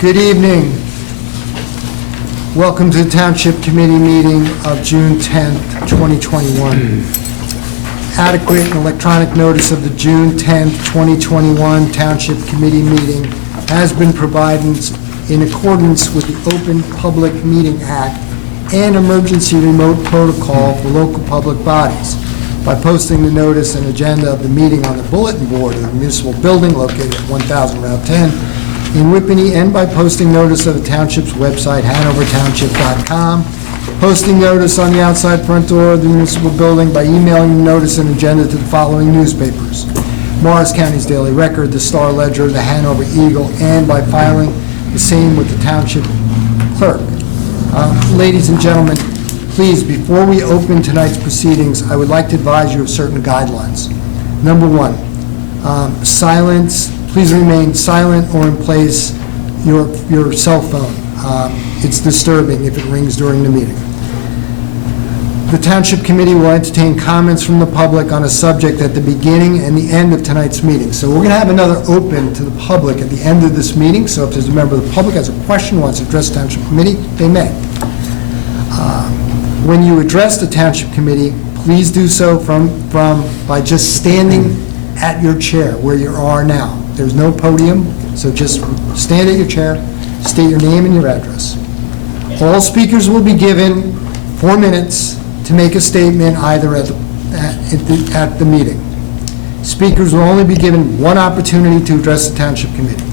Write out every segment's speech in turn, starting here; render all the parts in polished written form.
Good evening. Welcome to the Township Committee meeting of June 10th, 2021. Adequate and electronic notice of the June 10th, 2021 Township Committee meeting has been provided in accordance with the Open Public Meeting Act and Emergency Remote Protocol for local public bodies by posting the notice and agenda of the meeting on the bulletin board of the municipal building located at 1000 Route 10 in Whippany, and by posting notice of the township's website, hanovertownship.com, posting notice on the outside front door of the municipal building by emailing the notice and agenda to the following newspapers: Morris County's Daily Record, the Star Ledger, the Hanover Eagle, and by filing the same with the township clerk. Ladies and gentlemen, please, before we open tonight's proceedings, I would like to advise you of certain guidelines. Number one, silence. Please remain silent or in place your cell phone. It's disturbing if it rings during the meeting. The Township Committee will entertain comments from the public on a subject at the beginning and the end of tonight's meeting. So we're going to have another open to the public at the end of this meeting. So if there's a member of the public has a question, wants to address the Township Committee, they may. When you address the Township Committee, please do so by just standing at your chair where you are now. There's no podium, so just stand at your chair, state your name and your address. All speakers will be given 4 minutes to make a statement either at the meeting. Speakers will only be given one opportunity to address the Township Committee.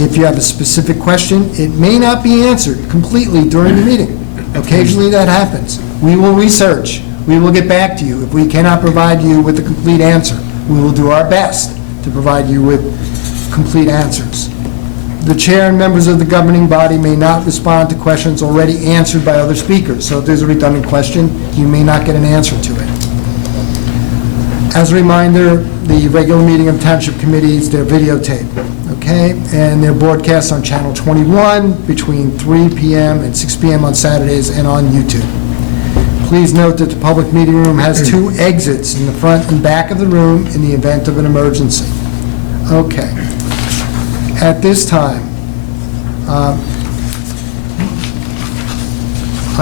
If you have a specific question, it may not be answered completely during the meeting. Occasionally that happens. We will research. We will get back to you. If we cannot provide you with a complete answer, we will do our best to provide you with complete answers. The chair and members of the governing body may not respond to questions already answered by other speakers. So if there's a redundant question, you may not get an answer to it. As a reminder, the regular meeting of Township Committees, they're videotaped, okay? And they're broadcast on Channel 21 between 3 p.m. and 6 p.m. on Saturdays and on YouTube. Please note that the public meeting room has 2 exits in the front and back of the room in the event of an emergency. Okay. At this time, I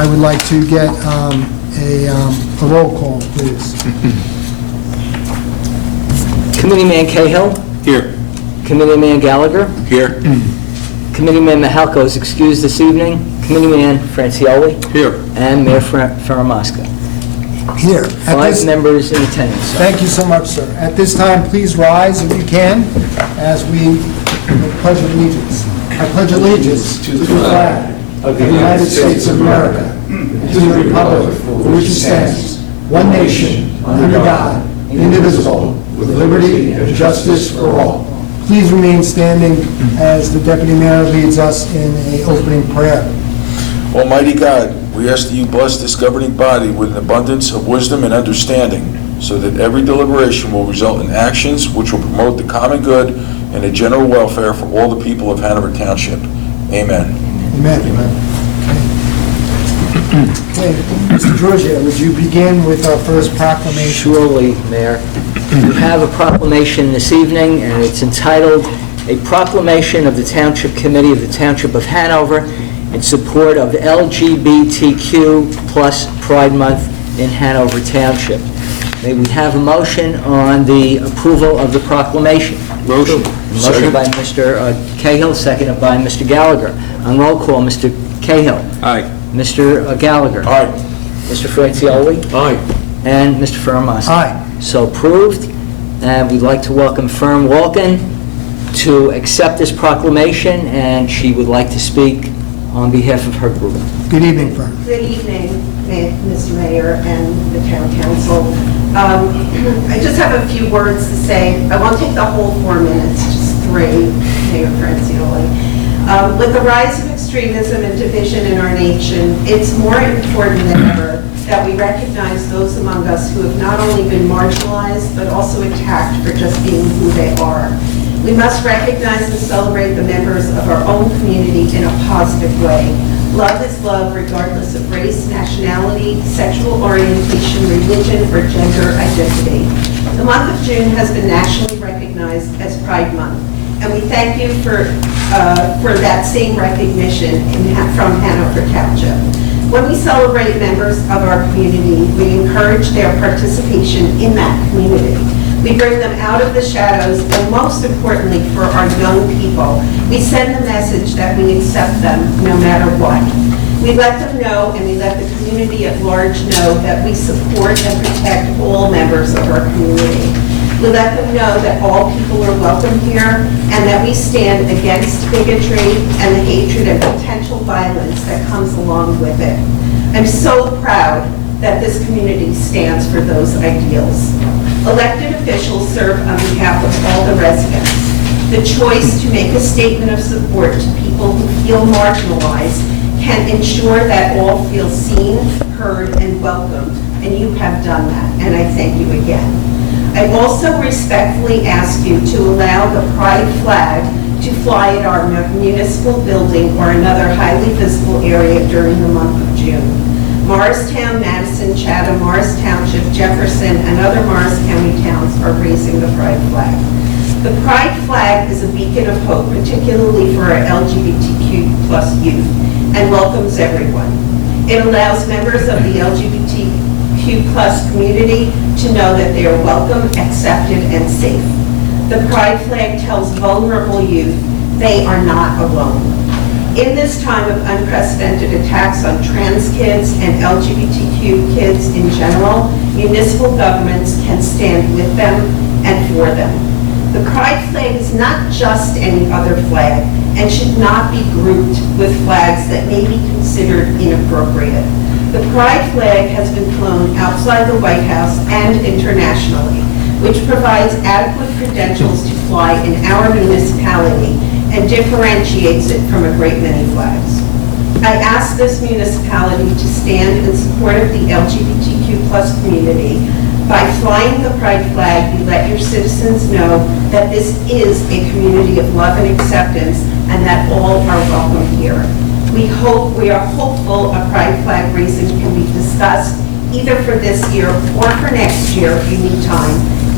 would like to get a roll call, please. Committeeman Cahill? Here. Committeeman Gallagher? Here. Committeeman Mahalko is excused this evening. Committeeman Francioli? Here. And Mayor Faramasca. Here. 5 members in attendance. Thank you so much, sir. At this time, please rise if you can as we pledge allegiance. I pledge allegiance to the flag of the United States of America and to the republic for which it stands, one nation, under God, indivisible, with liberty and justice for all. Please remain standing as the Deputy Mayor leads us in an opening prayer. Almighty God, we ask that you bless this governing body with an abundance of wisdom and understanding, so that every deliberation will result in actions which will promote the common good and the general welfare for all the people of Hanover Township. Amen. Amen. Okay, Mr. Georgia, would you begin with our first proclamation? Surely, Mayor. We have a proclamation this evening, and it's entitled, "A Proclamation of the Township Committee of the Township of Hanover in support of LGBTQ plus Pride Month in Hanover Township." May we have a motion on the approval of the proclamation? Motion. Motion by Mr. Cahill, seconded by Mr. Gallagher. On roll call, Mr. Cahill. Aye. Mr. Gallagher. Aye. Mr. Francioli. Aye. And Mr. Faramasca. Aye. So approved. And we'd like to welcome Fern Walken to accept this proclamation, and she would like to speak on behalf of her group. Good evening, Fern. Good evening, Mr. Mayor and the Town Council. I just have a few words to say. I won't take the whole 4 minutes, just 3, Mayor Francioli. With the rise of extremism and division in our nation, it's more important than ever that we recognize those among us who have not only been marginalized, but also attacked for just being who they are. We must recognize and celebrate the members of our own community in a positive way. Love is love regardless of race, nationality, sexual orientation, religion, or gender identity. The month of June has been nationally recognized as Pride Month. and we thank you for that same recognition from Hanover Township. When we celebrate members of our community, we encourage their participation in that community. We bring them out of the shadows, and most importantly, for our young people, we send the message that we accept them no matter what. We let them know, and we let the community at large know, that we support and protect all members of our community. We let them know that all people are welcome here, and that we stand against bigotry and the hatred and potential violence that comes along with it. I'm so proud that this community stands for those ideals. Elected officials serve on behalf of all the residents. The choice to make a statement of support to people who feel marginalized can ensure that all feel seen, heard, and welcomed, and you have done that, and I thank you again. I also respectfully ask you to allow the pride flag to fly at our municipal building or another highly visible area during the month of June. Morristown, Madison, Chatham, Morris Township, Jefferson, and other Morris County towns are raising the pride flag. The pride flag is a beacon of hope, particularly for our LGBTQ plus youth, and welcomes everyone. It allows members of the LGBTQ plus community to know that they are welcome, accepted, and safe. The pride flag tells vulnerable youth they are not alone. In this time of unprecedented attacks on trans kids and LGBTQ kids in general, municipal governments can stand with them and for them. The pride flag is not just any other flag and should not be grouped with flags that may be considered inappropriate. The pride flag has been flown outside the White House and internationally, which provides adequate credentials to fly in our municipality and differentiates it from a great many flags. I ask this municipality to stand in support of the LGBTQ plus community. By flying the pride flag, you let your citizens know that this is a community of love and acceptance and that all are welcome here. We are hopeful a pride flag raising can be discussed either for this year or for next year if you need time,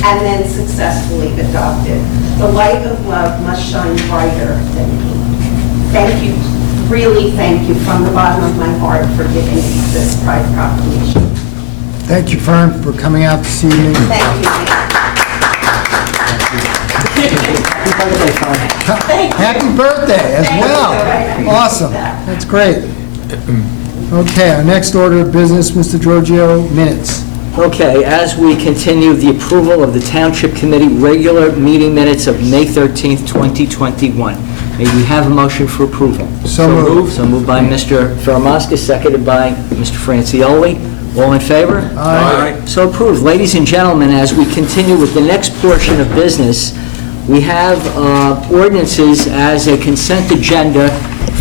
and then successfully adopted. The light of love must shine brighter than hate. Thank you, really thank you from the bottom of my heart for giving me this Pride Proclamation. Thank you, Fern, for coming out this evening. Thank you. Happy birthday as well. Awesome. That's great. Okay, our next order of business, Mr. Giorgio, minutes. Okay, as we continue the approval of the Township Committee regular meeting minutes of May 13th, 2021. May we have a motion for approval? So moved. So moved by Mr. Faramaska, seconded by Mr. Francioli. All in favor? Aye. So approved. Ladies and gentlemen, as we continue with the next portion of business, we have ordinances as a consent agenda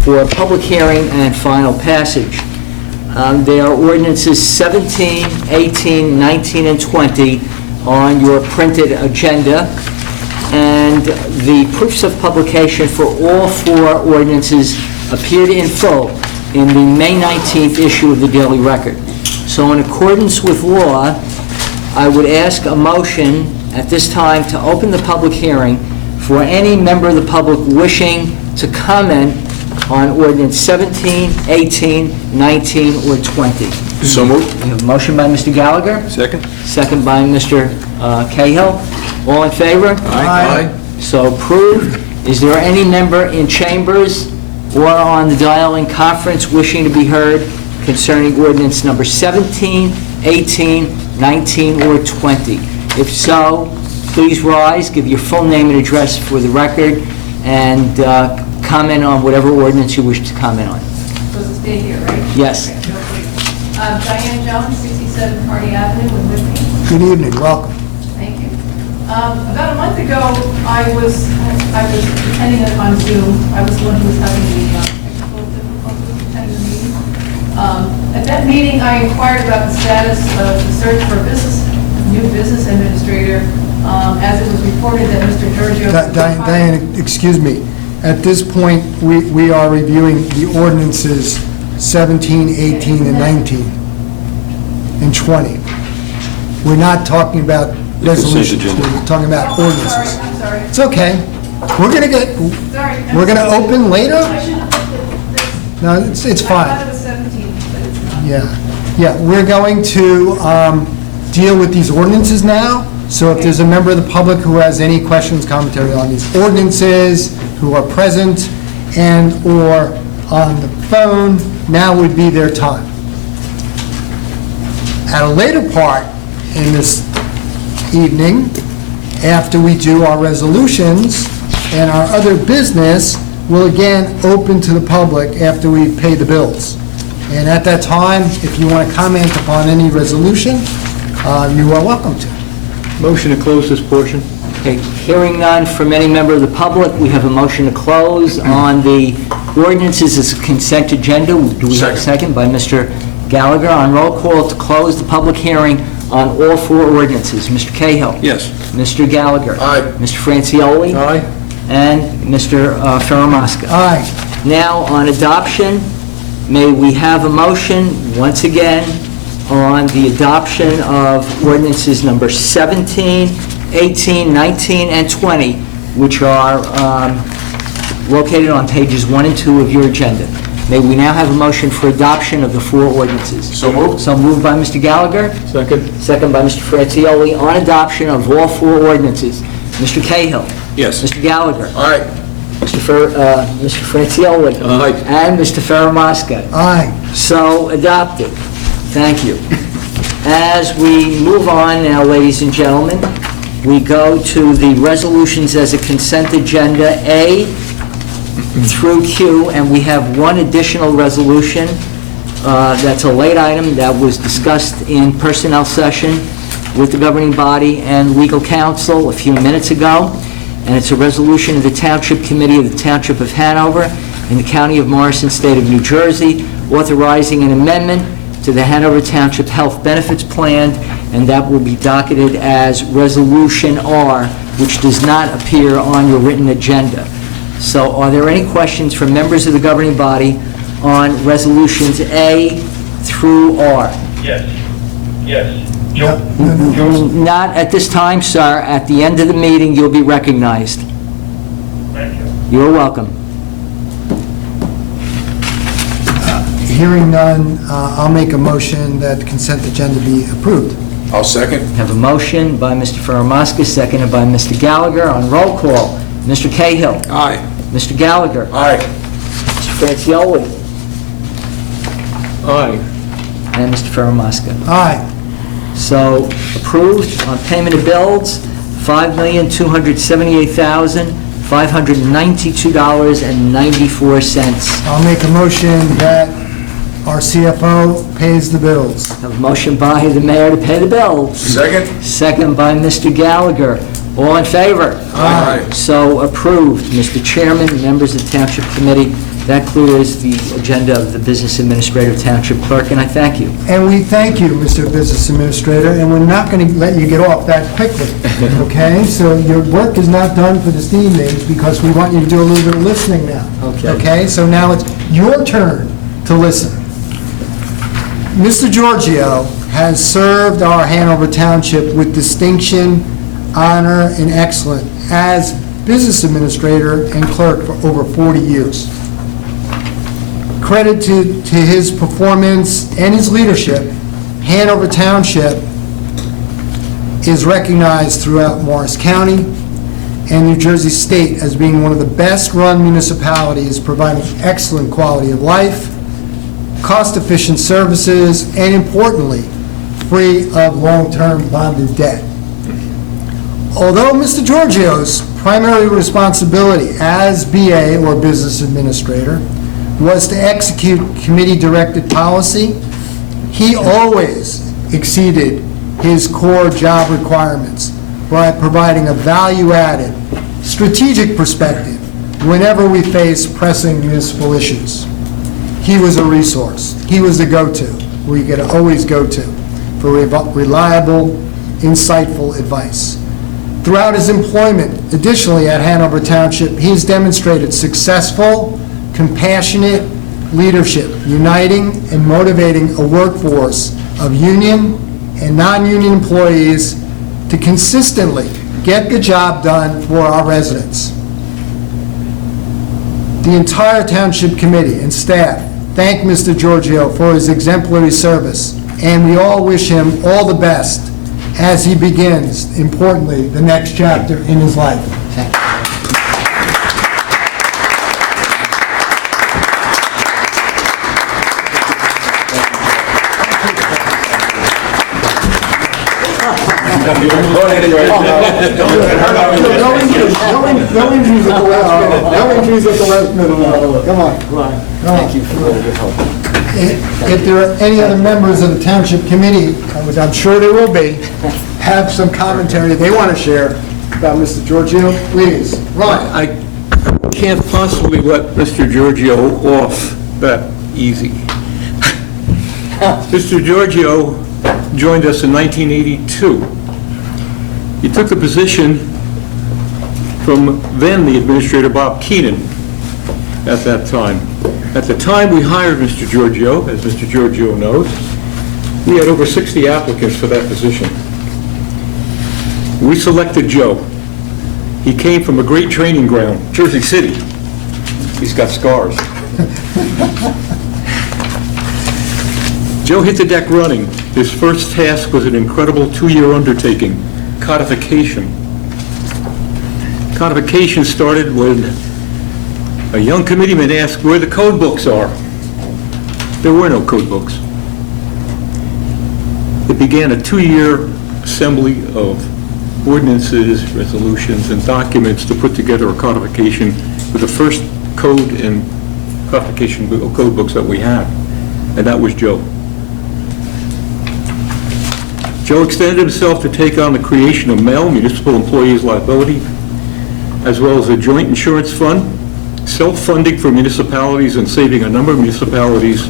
for public hearing and final passage. There are ordinances 17, 18, 19, and 20 on your printed agenda, and the proofs of publication for all four ordinances appeared in full in the May 19th issue of the Daily Record. So in accordance with law, I would ask a motion at this time to open the public hearing for any member of the public wishing to comment on ordinance 17, 18, 19, or 20. So moved. We have a motion by Mr. Gallagher, Second? second by Mr. Cahill. All in favor? Aye. So approved. Is there any member in chambers or on the dial-in conference wishing to be heard concerning ordinance number 17, 18, 19, or 20? If so, please rise, give your full name and address for the record, and comment on whatever ordinance you wish to comment on. Supposed to stay here, right? Yes. Okay, no worries. Diane Jones, 67 Hardy Avenue in Whitby. Good evening, welcome. Thank you. About a month ago, I was attending it on Zoom. I was the one who was having the technical difficulties attending the meeting. At that meeting, I inquired about the status of the search for a new business administrator, as it was reported that Mr. Giorgio... Diane, excuse me. At this point, we are reviewing the ordinances 17, 18, and 19, and 20. We're not talking about resolutions, we're talking about ordinances. I'm sorry. It's okay. We're going to get, Sorry. we're going to open later? I should have looked at this. No, it's I fine. thought it was 17, but it's not. Yeah, we're going to deal with these ordinances now. So if there's a member of the public who has any questions, commentary on these ordinances, who are present and/or on the phone, now would be their time. At a later part in this evening, after we do our resolutions and our other business, we'll again open to the public after we pay the bills. And at that time, if you want to comment upon any resolution, you are welcome to. Motion to close this portion. Okay, hearing none from any member of the public, we have a motion to close on the ordinances as a consent agenda. Do we have a second? By Mr. Gallagher. On roll call to close the public hearing on all four ordinances. Mr. Cahill? Yes. Mr. Gallagher? Aye. Mr. Francioli? Aye. And Mr. Ferramaska? Aye. Now, on adoption, may we have a motion, once again, on the adoption of ordinances number 17, 18, 19, and 20, which are located on pages 1 and 2 of your agenda. May we now have a motion for adoption of the four ordinances? So moved. So moved by Mr. Gallagher, Second. second by Mr. Francioli, on adoption of all four ordinances. Mr. Cahill? Yes. Mr. Gallagher? Aye. Mr. Francioli? Aye. And Mr. Ferramaska? Aye. So adopted. Thank you. As we move on now, ladies and gentlemen, we go to the resolutions as a consent agenda, A through Q, and we have one additional resolution that's a late item that was discussed in personnel session with the governing body and legal counsel a few minutes ago, and it's a resolution of the Township Committee of the Township of Hanover in the County of Morrison, State of New Jersey, authorizing an amendment to the Hanover Township Health Benefits Plan, and that will be docketed as Resolution R, which does not appear on your written agenda. So are there any questions from members of the governing body on Resolutions A through R? Yes, yes. Not at this time, sir. At the end of the meeting, you'll be recognized. Thank you. You're welcome. Hearing none, I'll make a motion that the consent agenda be approved. I'll second. Have a motion by Mr. Ferramaska, seconded by Mr. Gallagher. On roll call, Mr. Cahill. Aye. Mr. Gallagher. Aye. Mr. Francioli. Aye. And Mr. Ferramaska. Aye. So approved on payment of bills, $5,278,592.94. I'll make a motion that our CFO pays the bills. Have a motion by the mayor to pay the bills. Second. Second by Mr. Gallagher. All in favor? Aye. So approved. Mr. Chairman, members of the Township Committee, that clears the agenda of the Business Administrator, Township Clerk, and I thank you. And we thank you, Mr. Business Administrator, and we're not going to let you get off that quickly, okay? So your work is not done for this evening because we want you to do a little bit of listening now. Okay. Okay, so now it's your turn to listen. Mr. Giorgio has served our Hanover Township with distinction, honor, and excellence as Business Administrator and Clerk for over 40 years. Credit to his performance and his leadership, Hanover Township is recognized throughout Morris County and New Jersey State as being one of the best-run municipalities, providing excellent quality of life, cost-efficient services, and importantly, free of long-term bonded debt. Although Mr. Giorgio's primary responsibility as BA, or Business Administrator, was to execute committee-directed policy, he always exceeded his core job requirements by providing a value-added, strategic perspective whenever we face pressing municipal issues. He was a resource. He was the go-to, we could always go to for reliable, insightful advice. Throughout his employment, additionally at Hanover Township, he has demonstrated successful, compassionate leadership, uniting and motivating a workforce of union and non-union employees to consistently get the job done for our residents. The entire Township Committee and staff thank Mr. Giorgio for his exemplary service, and we all wish him all the best as he begins, importantly, the next chapter in his life. No injuries at the last minute. No injuries at the last minute. Come on. Thank you for all your help. If there are any other members of the Township Committee, which I'm sure there will be, have some commentary they want to share about Mr. Giorgio, please. Ron? I can't possibly let Mr. Giorgio off that easy. Mr. Giorgio joined us in 1982. He took the position from then the Administrator Bob Keenan at that time. At the time we hired Mr. Giorgio, as Mr. Giorgio knows, we had over 60 applicants for that position. We selected Joe. He came from a great training ground, Jersey City. He's got scars. Joe hit the deck running. His first task was an incredible 2-year undertaking, codification. Codification started when a young committeeman asked where the code books are. There were no code books. It began a 2-year assembly of ordinances, resolutions, and documents to put together a codification with the first code and codification code books that we had, and that was Joe. Joe extended himself to take on the creation of MEL, Municipal Employees Liability, as well as a joint insurance fund, self-funding for municipalities and saving a number of municipalities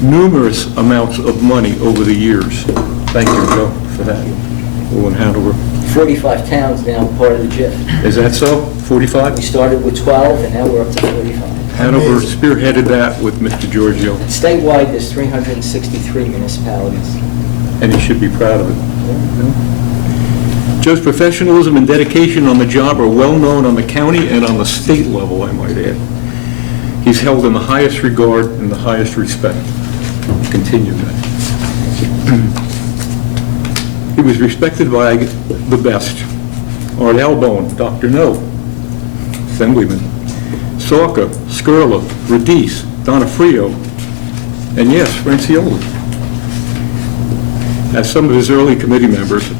numerous amounts of money over the years. Thank you, Joe, for that. We're in Hanover. 45 towns now part of the JIF. Is that so? 45? We started with 12, and now we're up to 45. Hanover spearheaded that with Mr. Giorgio, Statewide, there's 363 municipalities. and he should be proud of it. Joe's professionalism and dedication on the job are well known on the county and on the state level, I might add. He's held in the highest regard and the highest respect. Continue that. He was respected by the best. Art Albone, Dr. No, Assemblyman, Salka, Skirla, Radice, Donofrio, and yes, Francioli. As some of his early committee members,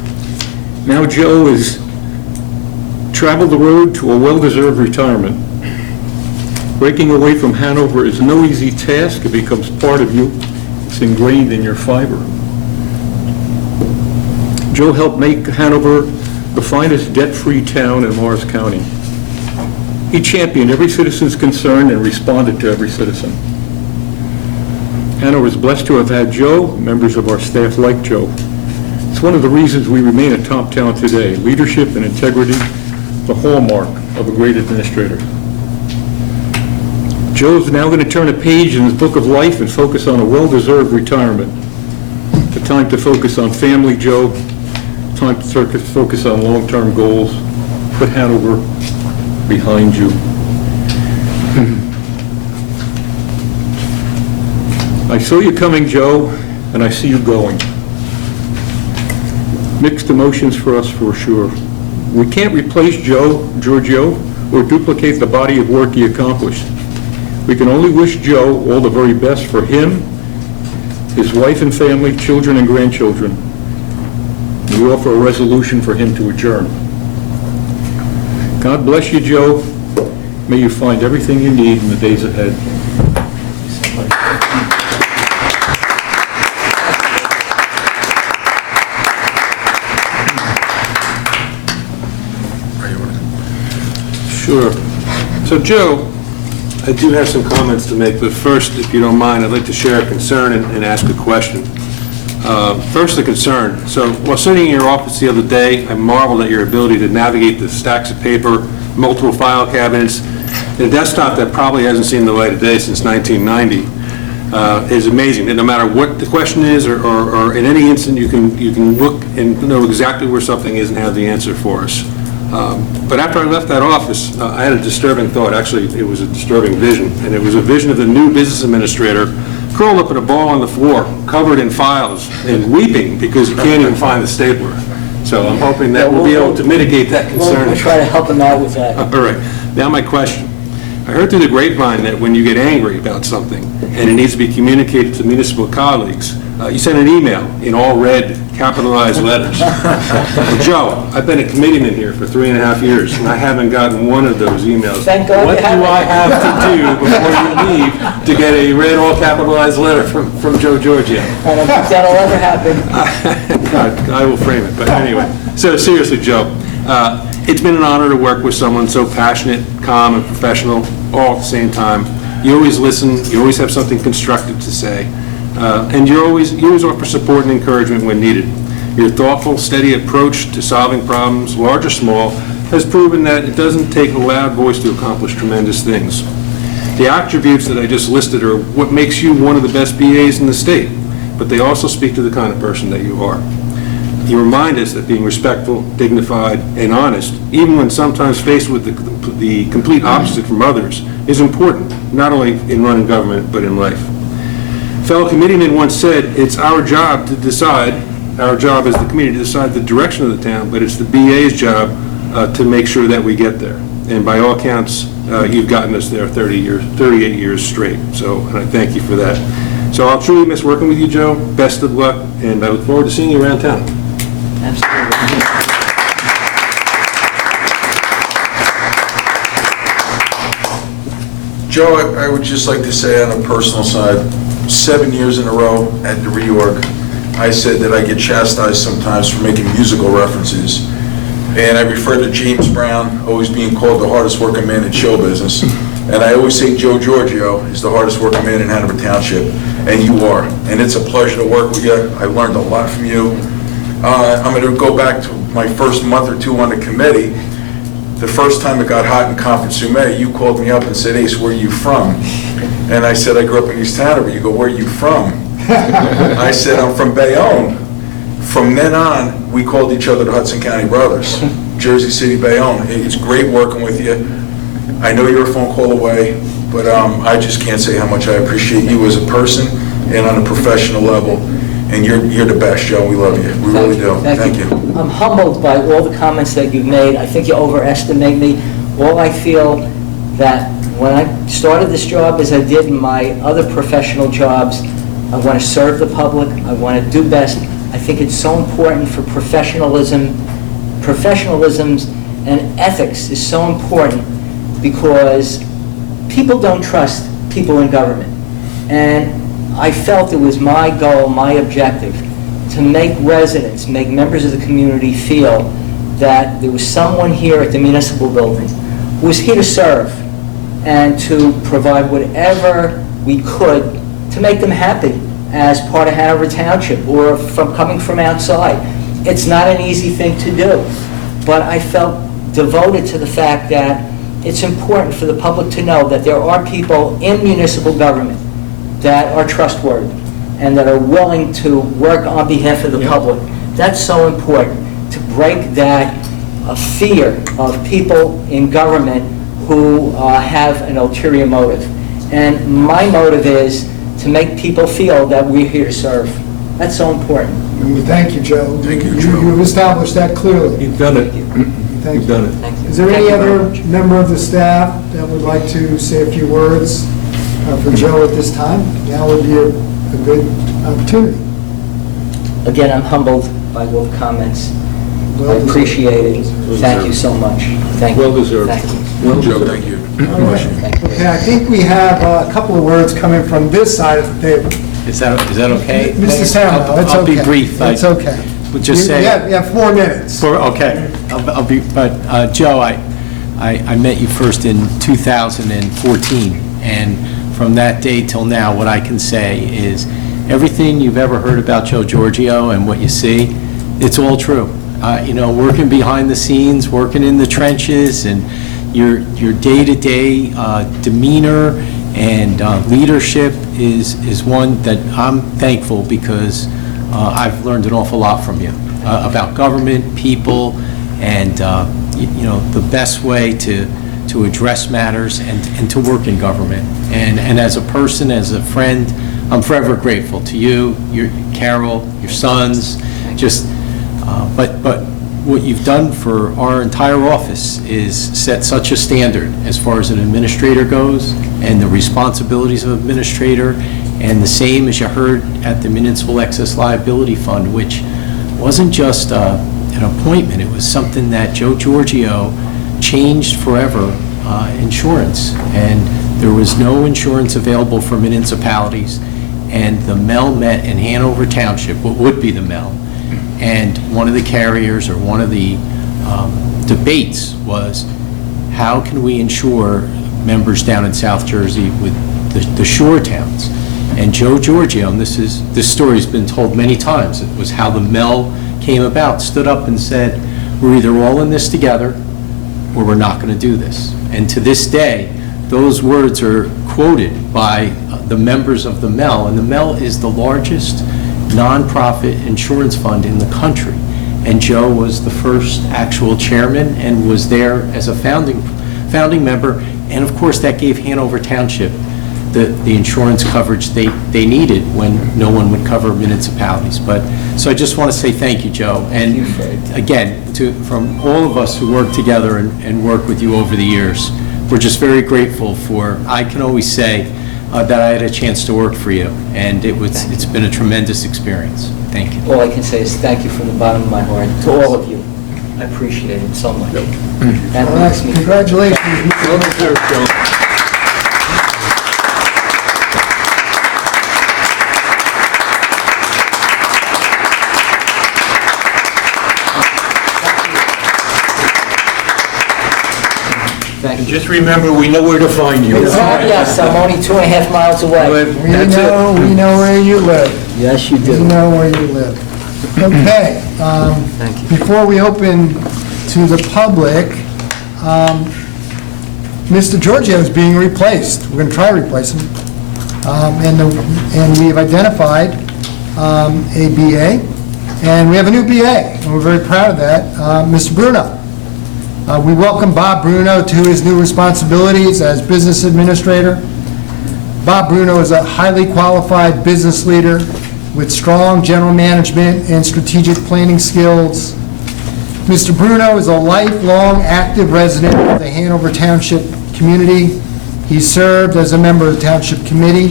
now Joe has traveled the road to a well-deserved retirement. Breaking away from Hanover is no easy task. It becomes part of you. It's ingrained in your fiber. Joe helped make Hanover the finest debt-free town in Morris County. He championed every citizen's concern and responded to every citizen. Hanover is blessed to have had Joe. Members of our staff like Joe. It's one of the reasons we remain a top town today. Leadership and integrity, the hallmark of a great administrator. Joe's now going to turn a page in his book of life and focus on a well-deserved retirement. The time to focus on family, Joe. Time to focus on long-term goals. Put Hanover behind you. I saw you coming, Joe, and I see you going. Mixed emotions for us, for sure. We can't replace Giorgio, or duplicate the body of work he accomplished. We can only wish Joe all the very best for him, his wife and family, children and grandchildren. We offer a resolution for him to adjourn. God bless you, Joe. May you find everything you need in the days ahead. Sure. So, Joe, I do have some comments to make, but first, if you don't mind, I'd like to share a concern and ask a question. First, the concern. So, while sitting in your office the other day, I marveled at your ability to navigate the stacks of paper, multiple file cabinets, and a desktop that probably hasn't seen the light of day since 1990. Is amazing. And no matter what the question is, or in any instant, you can look and know exactly where something is and have the answer for us. But after I left that office, I had a disturbing thought. Actually, it was a disturbing vision, and it was a vision of the new business administrator curled up in a ball on the floor, covered in files, and weeping because he can't even find the stapler. So I'm hoping that we'll be able to mitigate that concern. We'll try to help him out with that. All right. Now my question. I heard through the grapevine that when you get angry about something and it needs to be communicated to municipal colleagues, you send an email in all red, capitalized letters. Well, Joe, I've been a committeeman here for 3.5 years, and I haven't gotten one of those emails. Thank God What you do haven't. I have to do before you leave to get a red, all capitalized letter from Joe Giorgio? I don't think that'll ever happen. God, I will frame it, but anyway. So seriously, Joe, it's been an honor to work with someone so passionate, calm, and professional all at the same time. You always listen, you always have something constructive to say, and you always offer support and encouragement when needed. Your thoughtful, steady approach to solving problems, large or small, has proven that it doesn't take a loud voice to accomplish tremendous things. The attributes that I just listed are what makes you one of the best BAs in the state, but they also speak to the kind of person that you are. You remind us that being respectful, dignified, and honest, even when sometimes faced with the complete opposite from others, is important, not only in running government, but in life. A fellow committeeman once said, it's our job to decide, our job as the committee to decide the direction of the town, but it's the BA's job to make sure that we get there. And by all counts, you've gotten us there 38 years straight. So, and I thank you for that. So I'll truly miss working with you, Joe. Best of luck, and I look forward to seeing you around town. Absolutely. Joe, I would just like to say on a personal side, 7 years in a row at the reorg, I said that I get chastised sometimes for making musical references. And I refer to James Brown always being called the hardest working man in show business. And I always say Joe Giorgio is the hardest working man in Hanover Township, and you are. And it's a pleasure to work with you. I learned a lot from you. I'm going to go back to my first month or two on the committee. The first time it got hot in Conference Summit, you called me up and said, Ace, where are you from? And I said, I grew up in East Hanover. You go, where are you from? I said, I'm from Bayonne. From then on, we called each other the Hudson County Brothers, Jersey City, Bayonne. It's great working with you. I know you're a phone call away, but I just can't say how much I appreciate you as a person and on a professional level. And you're the best, Joe. We love you. We really do. Thank you. I'm humbled by all the comments that you've made. I think you overestimate me. All I feel that when I started this job, as I did in my other professional jobs, I want to serve the public. I want to do best. I think it's so important for professionalism. Professionalism and ethics is so important because people don't trust people in government. And I felt it was my goal, my objective, to make residents, make members of the community feel that there was someone here at the municipal building who was here to serve and to provide whatever we could to make them happy as part of Hanover Township or coming from outside. It's not an easy thing to do, but I felt devoted to the fact that it's important for the public to know that there are people in municipal government that are trustworthy and that are willing to work on behalf of the public. That's so important, to break that fear of people in government who have an ulterior motive. And my motive is to make people feel that we're here to serve. That's so important. Thank you, Joe. Thank you, Joe. You've established that clearly. You've done it. Thank You've done it. Thank you. Is there Thank any you very other much. member of the staff that would like to say a few words for Joe at this time? Now would be a good opportunity. Again, I'm humbled by all the comments. I Well appreciate it. Thank you so much. Thank you. Well deserved. Thank you. Well Joe, deserved. thank you. All right. Thank you. Okay, I think we have a couple of words coming from this side of the table. Is that okay? Mr. Sammo, it's okay. I'll be brief. It's okay. Would just say. You have 4 minutes. Okay. I'll be, but Joe, I met you first in 2014, and from that day till now, what I can say is everything you've ever heard about Joe Giorgio and what you see, it's all true. You know, working behind the scenes, working in the trenches, and your day-to-day demeanor and leadership is one that I'm thankful because I've learned an awful lot from you about government, people, and the best way to address matters and to work in government. And as a person, as a friend, I'm forever grateful to you, Carol, your sons, but what you've done for our entire office is set such a standard as far as an administrator goes and the responsibilities of administrator, and the same as you heard at the Municipal Excess Liability Fund, which wasn't just an appointment, it was something that Joe Giorgio changed forever, insurance. And there was no insurance available for municipalities, and the MEL met in Hanover Township, what would be the MEL. And one of the carriers, or one of the debates was, how can we insure members down in South Jersey with the shore towns? And Joe Giorgio, and this story's been told many times, it was how the MEL came about, stood up and said, we're either all in this together or we're not going to do this. And to this day, those words are quoted by the members of the MEL, and the MEL is the largest nonprofit insurance fund in the country. And Joe was the first actual chairman and was there as a founding member, and of course that gave Hanover Township the insurance coverage they needed when no one would cover municipalities. So I just want to say thank you, Joe. And again, from all of us who work together and work with you over the years, we're just very grateful for, I can always say that I had a chance to work for you, and it's been a tremendous experience. Thank you. All I can say is thank you from the bottom of my heart to all of you. I appreciate it so much. That All right, makes me... congratulations. Well deserved, Joe. Thank you. Just remember, we know where to find you. Yes, I'm only 2.5 miles away. We know where you live. Yes, you We do. know where you live. Okay. Thank you. Before we open to the public, Mr. Giorgio is being replaced. We're going to try to replace him. And we've identified a BA, and we have a new BA, and we're very proud of that, Mr. Bruno. We welcome Bob Bruno to his new responsibilities as business administrator. Bob Bruno is a highly qualified business leader with strong general management and strategic planning skills. Mr. Bruno is a lifelong active resident of the Hanover Township community. He served as a member of the Township Committee.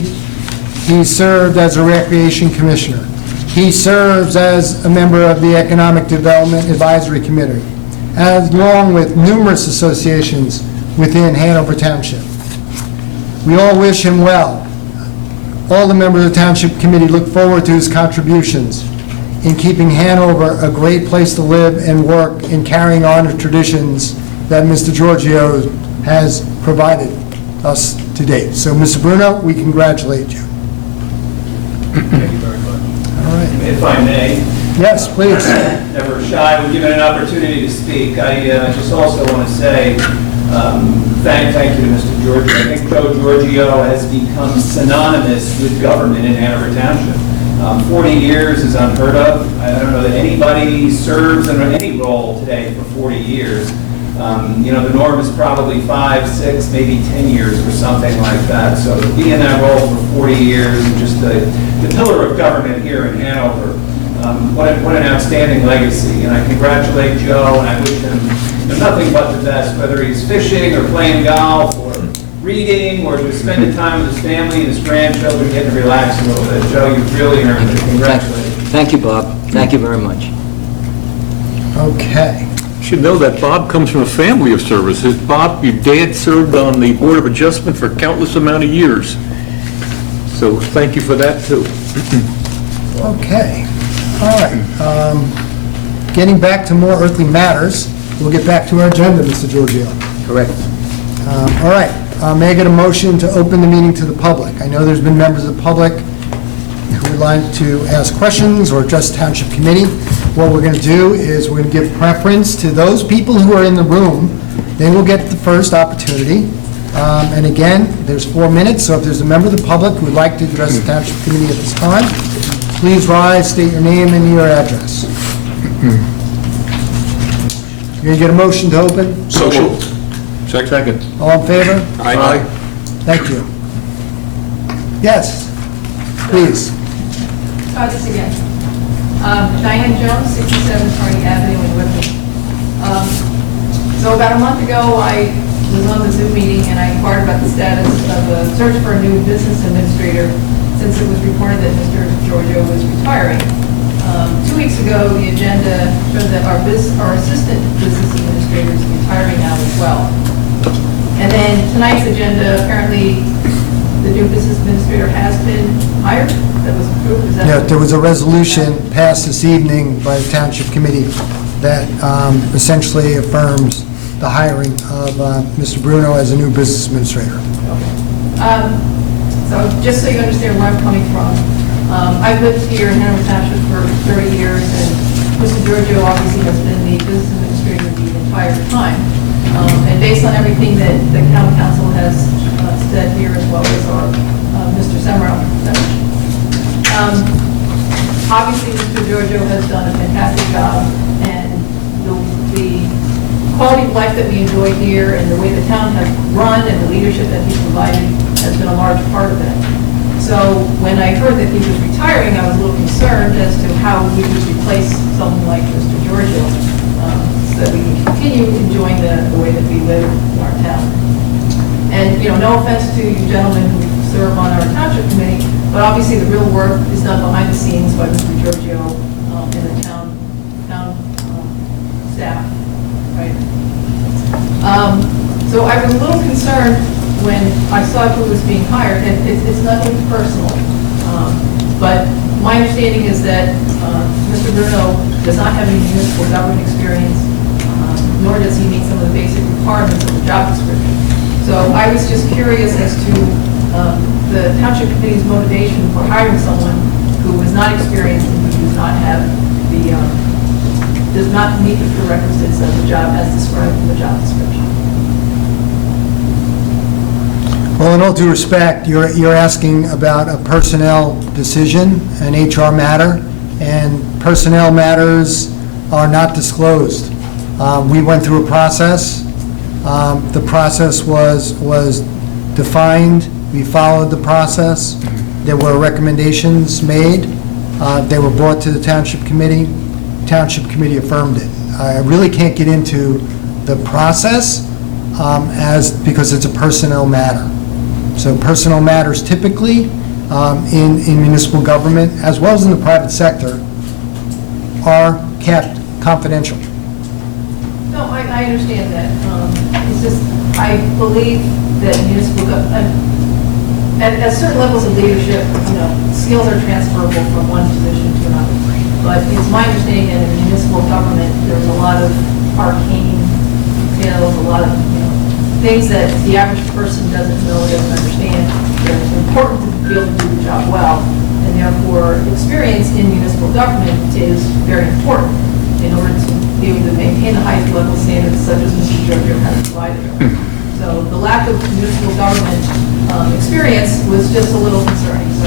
He served as a Recreation Commissioner. He serves as a member of the Economic Development Advisory Committee, along with numerous associations within Hanover Township. We all wish him well. All the members of the Township Committee look forward to his contributions in keeping Hanover a great place to live and work, and carrying on the traditions that Mr. Giorgio has provided us to date. So, Mr. Bruno, we congratulate you. Thank you very much. All right. If I may. Yes, please. Never shy when given an opportunity to speak. I just also want to say thank you to Mr. Giorgio. I think Joe Giorgio has become synonymous with government in Hanover Township. 40 years is unheard of. I don't know that anybody serves in any role today for 40 years. The norm is probably 5, 6, maybe 10 years or something like that. So to be in that role for 40 years and just the pillar of government here in Hanover, what an outstanding legacy. And I congratulate Joe, and I wish him nothing but the best, whether he's fishing or playing golf or reading or just spending time with his family and his grandchildren, getting to relax a little bit. Joe, you've really earned it. Congratulations. Thank you, Bob. Thank you very much. Okay. You should know that Bob comes from a family of service. Bob, your dad served on the Board of Adjustment for countless amount of years. So thank you for that, too. Okay. All right. Getting back to more earthly matters, we'll get back to our agenda, Mr. Giorgio. Correct. All right. May I get a motion to open the meeting to the public? I know there's been members of the public who would like to ask questions or address Township Committee. What we're going to do is we're going to give preference to those people who are in the room. They will get the first opportunity. And again, there's 4 minutes, so if there's a member of the public who would like to address the Township Committee at this time, please rise, state your name and your address. You're going to get a motion to open? So moved. Second. All in favor? Aye. Thank you. Yes, please. This again. Diane Jones, 67 Kearney Avenue in Whitman. So about a month ago, I was on the Zoom meeting and I inquired about the status of a search for a new business administrator since it was reported that Mr. Giorgio was retiring. 2 weeks ago, the agenda showed that our assistant business administrator is retiring now as well. And then tonight's agenda, apparently the new business administrator has been hired, that was approved, is that? Yeah, there was a resolution passed this evening by the Township Committee that essentially affirms the hiring of Mr. Bruno as a new business administrator. So just so you understand where I'm coming from, I've lived here in Hanover Township for 30 years, and Mr. Giorgio obviously has been the business administrator the entire time. And based on everything that the county council has said here, as well as our Mr. Semrau, obviously Mr. Giorgio has done a fantastic job, and the quality of life that we enjoy here and the way the town has run and the leadership that he's provided has been a large part of that. So when I heard that he was retiring, I was a little concerned as to how we would replace someone like Mr. Giorgio, so that we can continue enjoying the way that we live in our town. And, no offense to you gentlemen who serve on our township committee, but obviously the real work is done behind the scenes by Mr. Giorgio and the town staff, right? So I was a little concerned when I saw who was being hired, and it's nothing personal. But my understanding is that Mr. Bruno does not have any municipal government experience, nor does he meet some of the basic requirements of the job description. So I was just curious as to the Township Committee's motivation for hiring someone who was not experienced and who does not have does not meet the prerequisites of the job as described in the job description. Well, in all due respect, you're asking about a personnel decision, an HR matter, and personnel matters are not disclosed. We went through a process. The process was defined. We followed the process. There were recommendations made. They were brought to the Township Committee. Township Committee affirmed it. I really can't get into the process because it's a personnel matter. So personnel matters typically in municipal government, as well as in the private sector, are kept confidential. No, I understand that. It's just, I believe that municipal government, at certain levels of leadership, skills are transferable from one position to another. But it's my understanding that in municipal government, there's a lot of arcane details, a lot of, things that the average person doesn't know, doesn't understand. It's important to be able to do the job well, and therefore experience in municipal government is very important in order to be able to maintain the highest level standards such as Mr. Giorgio has provided. So the lack of municipal government experience was just a little concerning. So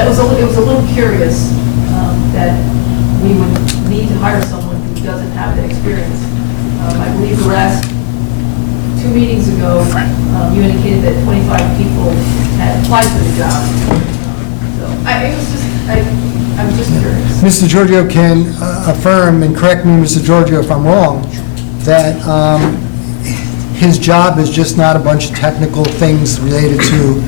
it was a little curious that we would need to hire someone who doesn't have that experience. I believe the last 2 meetings ago, you indicated that 25 people had applied for the job. I'm just curious. Mr. Giorgio can affirm, and correct me, Mr. Giorgio, if I'm wrong, that his job is just not a bunch of technical things related to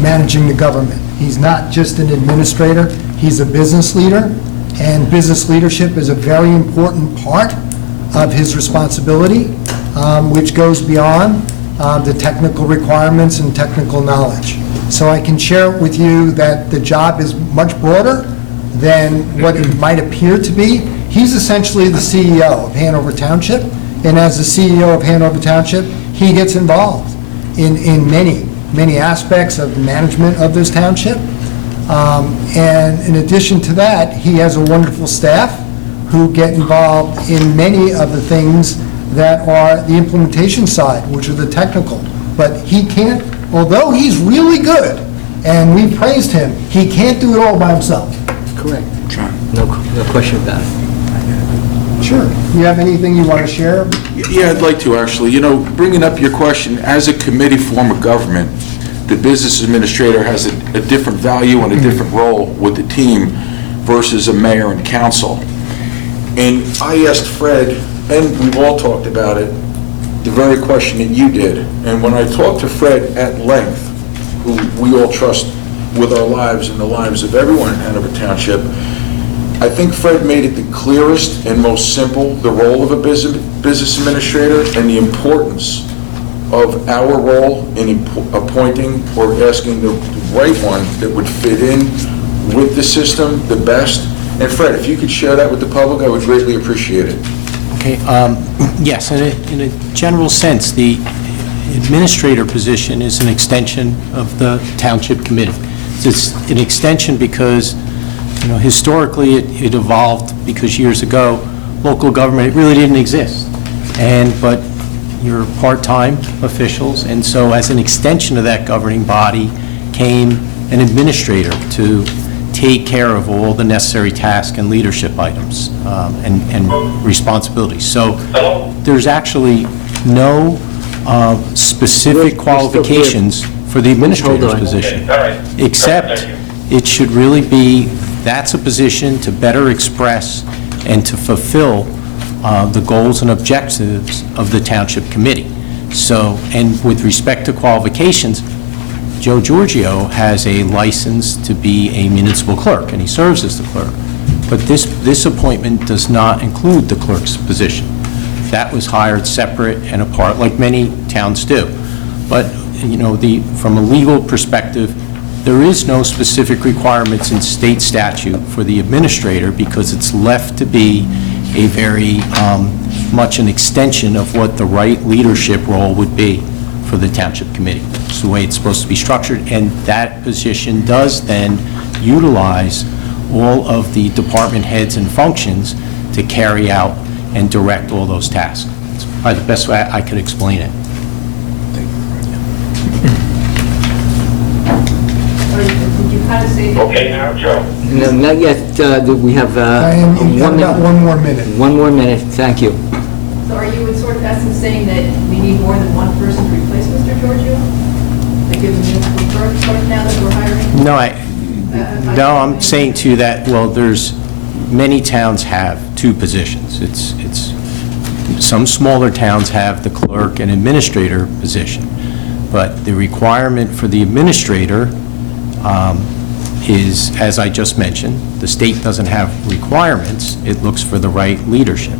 managing the government. He's not just an administrator, he's a business leader, and business leadership is a very important part of his responsibility, which goes beyond the technical requirements and technical knowledge. So I can share with you that the job is much broader than what it might appear to be. He's essentially the CEO of Hanover Township, and as the CEO of Hanover Township, he gets involved in many aspects of the management of this township. And in addition to that, he has a wonderful staff who get involved in many of the things that are the implementation side, which are the technical. But he can't, although he's really good, and we praised him, he can't do it all by himself. Correct. No question about it. Sure. You have anything you want to share? Yeah, I'd like to, actually. You know, bringing up your question, as a committee form of government, the business administrator has a different value and a different role with the team versus a mayor and council. And I asked Fred, and we've all talked about it, the very question that you did. And when I talked to Fred at length, who we all trust with our lives and the lives of everyone in Hanover Township, I think Fred made it the clearest and most simple, the role of a business administrator and the importance of our role in appointing or asking the right one that would fit in with the system the best. And Fred, if you could share that with the public, I would greatly appreciate it. Okay, yes, in a general sense, the administrator position is an extension of the township committee. It's an extension because, you know, historically it evolved because years ago, local government, it really didn't exist. But you're part-time officials, and so as an extension of that governing body came an administrator to take care of all the necessary tasks and leadership items and responsibilities. So there's actually no specific qualifications for the administrator's position, except it should really be, that's a position to better express and to fulfill the goals and objectives of the township committee. So, and with respect to qualifications, Joe Giorgio has a license to be a municipal clerk, and he serves as the clerk. But this appointment does not include the clerk's position. That was hired separate and apart, like many towns do. But, you know, from a legal perspective, there is no specific requirements in state statute for the administrator because it's left to be a very much an extension of what the right leadership role would be for the township committee. It's the way it's supposed to be structured, and that position does then utilize all of the department heads and functions to carry out and direct all those tasks. It's probably the best way I could explain it. Would you kind of say that? Okay, now, Joe. No, not yet. We have Diane, you've got about 1 more minute. 1 more minute. Thank you. So are you in sort of essence saying that we need more than one person to replace Mr. Giorgio? Like give the municipal clerk now that we're hiring? No, I'm saying to you that, well, there's, many towns have 2 positions. It's some smaller towns have the clerk and administrator position, but the requirement for the administrator is, as I just mentioned, the state doesn't have requirements. It looks for the right leadership.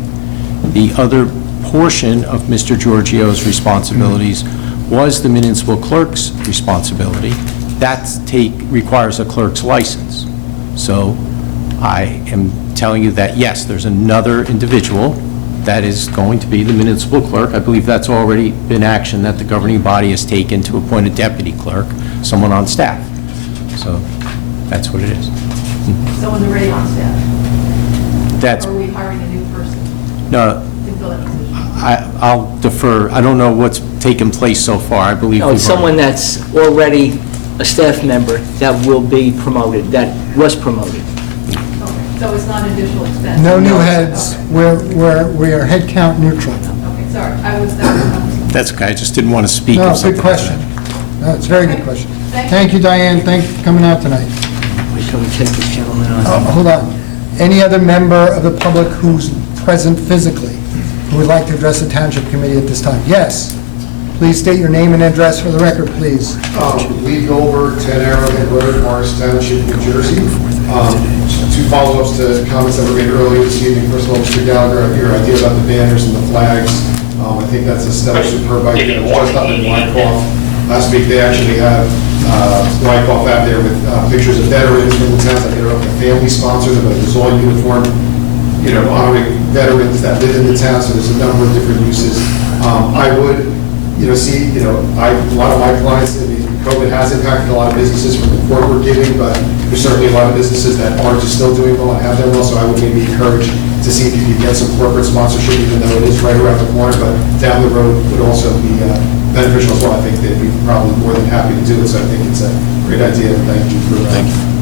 The other portion of Mr. Giorgio's responsibilities was the municipal clerk's responsibility. That requires a clerk's license. So I am telling you that, yes, there's another individual that is going to be the municipal clerk. I believe that's already been action that the governing body has taken to appoint a deputy clerk, someone on staff. So that's what it is. Someone's already on staff? That's, Or are we hiring a new person no, to fill that position? I'll defer. I don't know what's taken place so far. I believe No, it's someone that's already a staff member that will be promoted, that was promoted. Okay, so it's not an additional expense? No new heads. Okay. We are head count neutral. Okay, sorry, that was That's okay. I just didn't want to speak No, of something good question. No, it's a very good question. Thank you, Diane. Thanks for coming out tonight. Shall we take this gentleman on? Hold on. Any other member of the public who's present physically who would like to address the Township Committee at this time? Yes. Please state your name and address for the record, please. Lee Goldberg, 10 Arrowhead Road, Morris Township, New Jersey. 2 follow-ups to comments that were made earlier this evening. First of all, Mr. Gallagher, your idea about the banners and the flags, I think that's a stellar, superb idea. Just up in Wyckoff. Last week, they actually have Wyckoff out there with pictures of veterans from the towns. I think they're up to family sponsors, but it's all uniform, you know, honoring veterans that live in the town, so there's a number of different uses. I would, you know, see, you know, a lot of my clients, I mean, COVID has impacted a lot of businesses from the corporate giving, but there's certainly a lot of businesses that are just still doing well and have done well, so I would maybe encourage to see if you could get some corporate sponsorship, even though it is right around the corner, but down the road would also be beneficial as well. I think they'd be probably more than happy to do it, so I think it's a great idea, and thank you for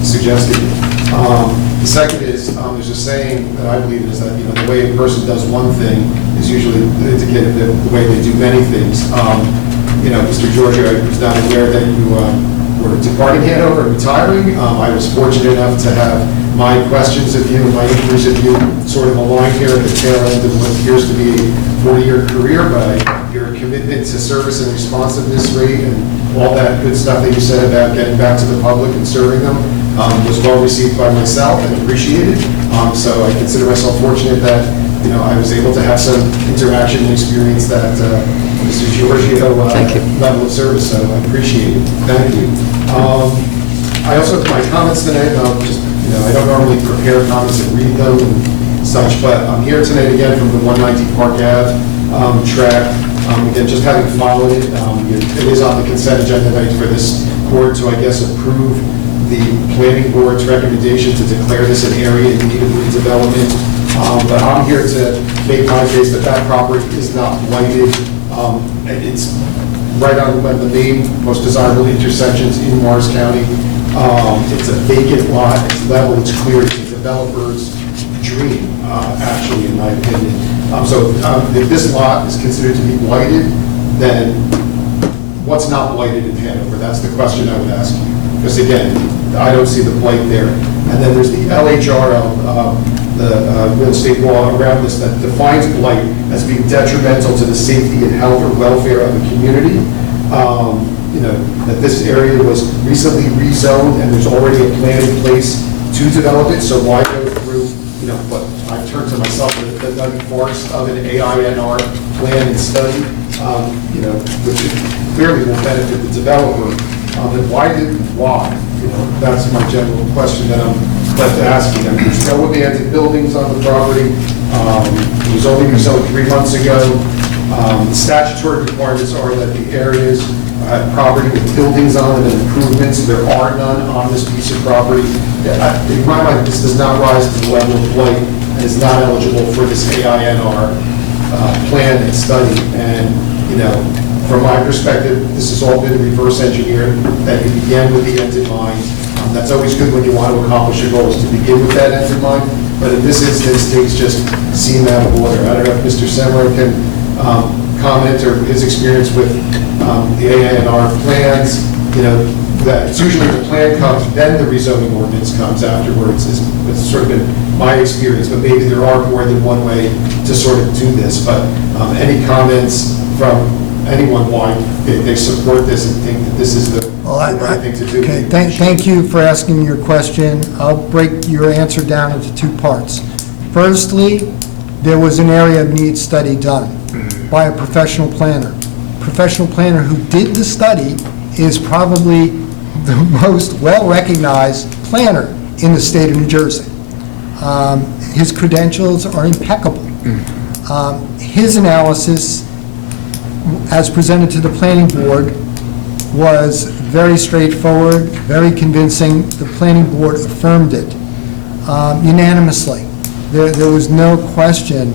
suggesting it. The second is, there's a saying that I believe in is that, the way a person does one thing is usually indicative of the way they do many things. Mr. Giorgio, I was not aware that you were departing Hanover and retiring. I was fortunate enough to have my questions of you and my inquiries of you sort of aligned here at the tail end of what appears to be a 40-year career, but your commitment to service and responsiveness rate and all that good stuff that you said about getting back to the public and serving them was well received by myself and appreciated. So I consider myself fortunate that, I was able to have some interaction and experience that Mr. Giorgio level of service, so I appreciate it. Thank you. I also have my comments tonight, I don't normally prepare comments and read them and such, but I'm here tonight again from the 190 Park Ave track. Again, just having followed it, it is on the consent agenda tonight for this board to, I guess, approve the planning board's recommendation to declare this an area in need of redevelopment. But I'm here to make my case that that property is not blighted. It's right on one of the main, most desirable intersections in Morris County. It's a vacant lot, it's level, it's clear, it's a developer's dream, actually, in my opinion. So if this lot is considered to be blighted, then what's not blighted in Hanover? That's the question I would ask you. Because again, I don't see the blight there. And then there's the LHRL, the real estate law around this that defines blight as being detrimental to the safety and health or welfare of the community. That this area was recently rezoned and there's already a plan in place to develop it, so why go through, what I've turned to myself, the nutty farce of an AINR plan and study, which clearly will benefit the developer. And why? That's my general question that I'm left asking. There's no abandoned buildings on the property. It was only rezoned 3 months ago. The statutory requirements are that the areas have property with buildings on them and improvements. There are none on this piece of property. In my mind, this does not rise to the level of blight and is not eligible for this AINR plan and study. And, from my perspective, this has all been reverse engineered, that you began with the end in mind. That's always good when you want to accomplish your goals, to begin with that end in mind. But in this instance, things just seem out of order. I don't know if Mr. Semler can comment or his experience with the ANR plans, that it's usually the plan comes, then the rezoning ordinance comes afterwards. It's sort of been my experience, but maybe there are more than one way to sort of do this. But any comments from anyone why they support this and think that this is the right thing to do? Okay, thank you for asking your question. I'll break your answer down into 2 parts. Firstly, there was an area of need study done by a professional planner. Professional planner who did the study is probably the most well-recognized planner in the state of New Jersey. His credentials are impeccable. His analysis, as presented to the planning board, was very straightforward, very convincing. The planning board affirmed it unanimously. There was no question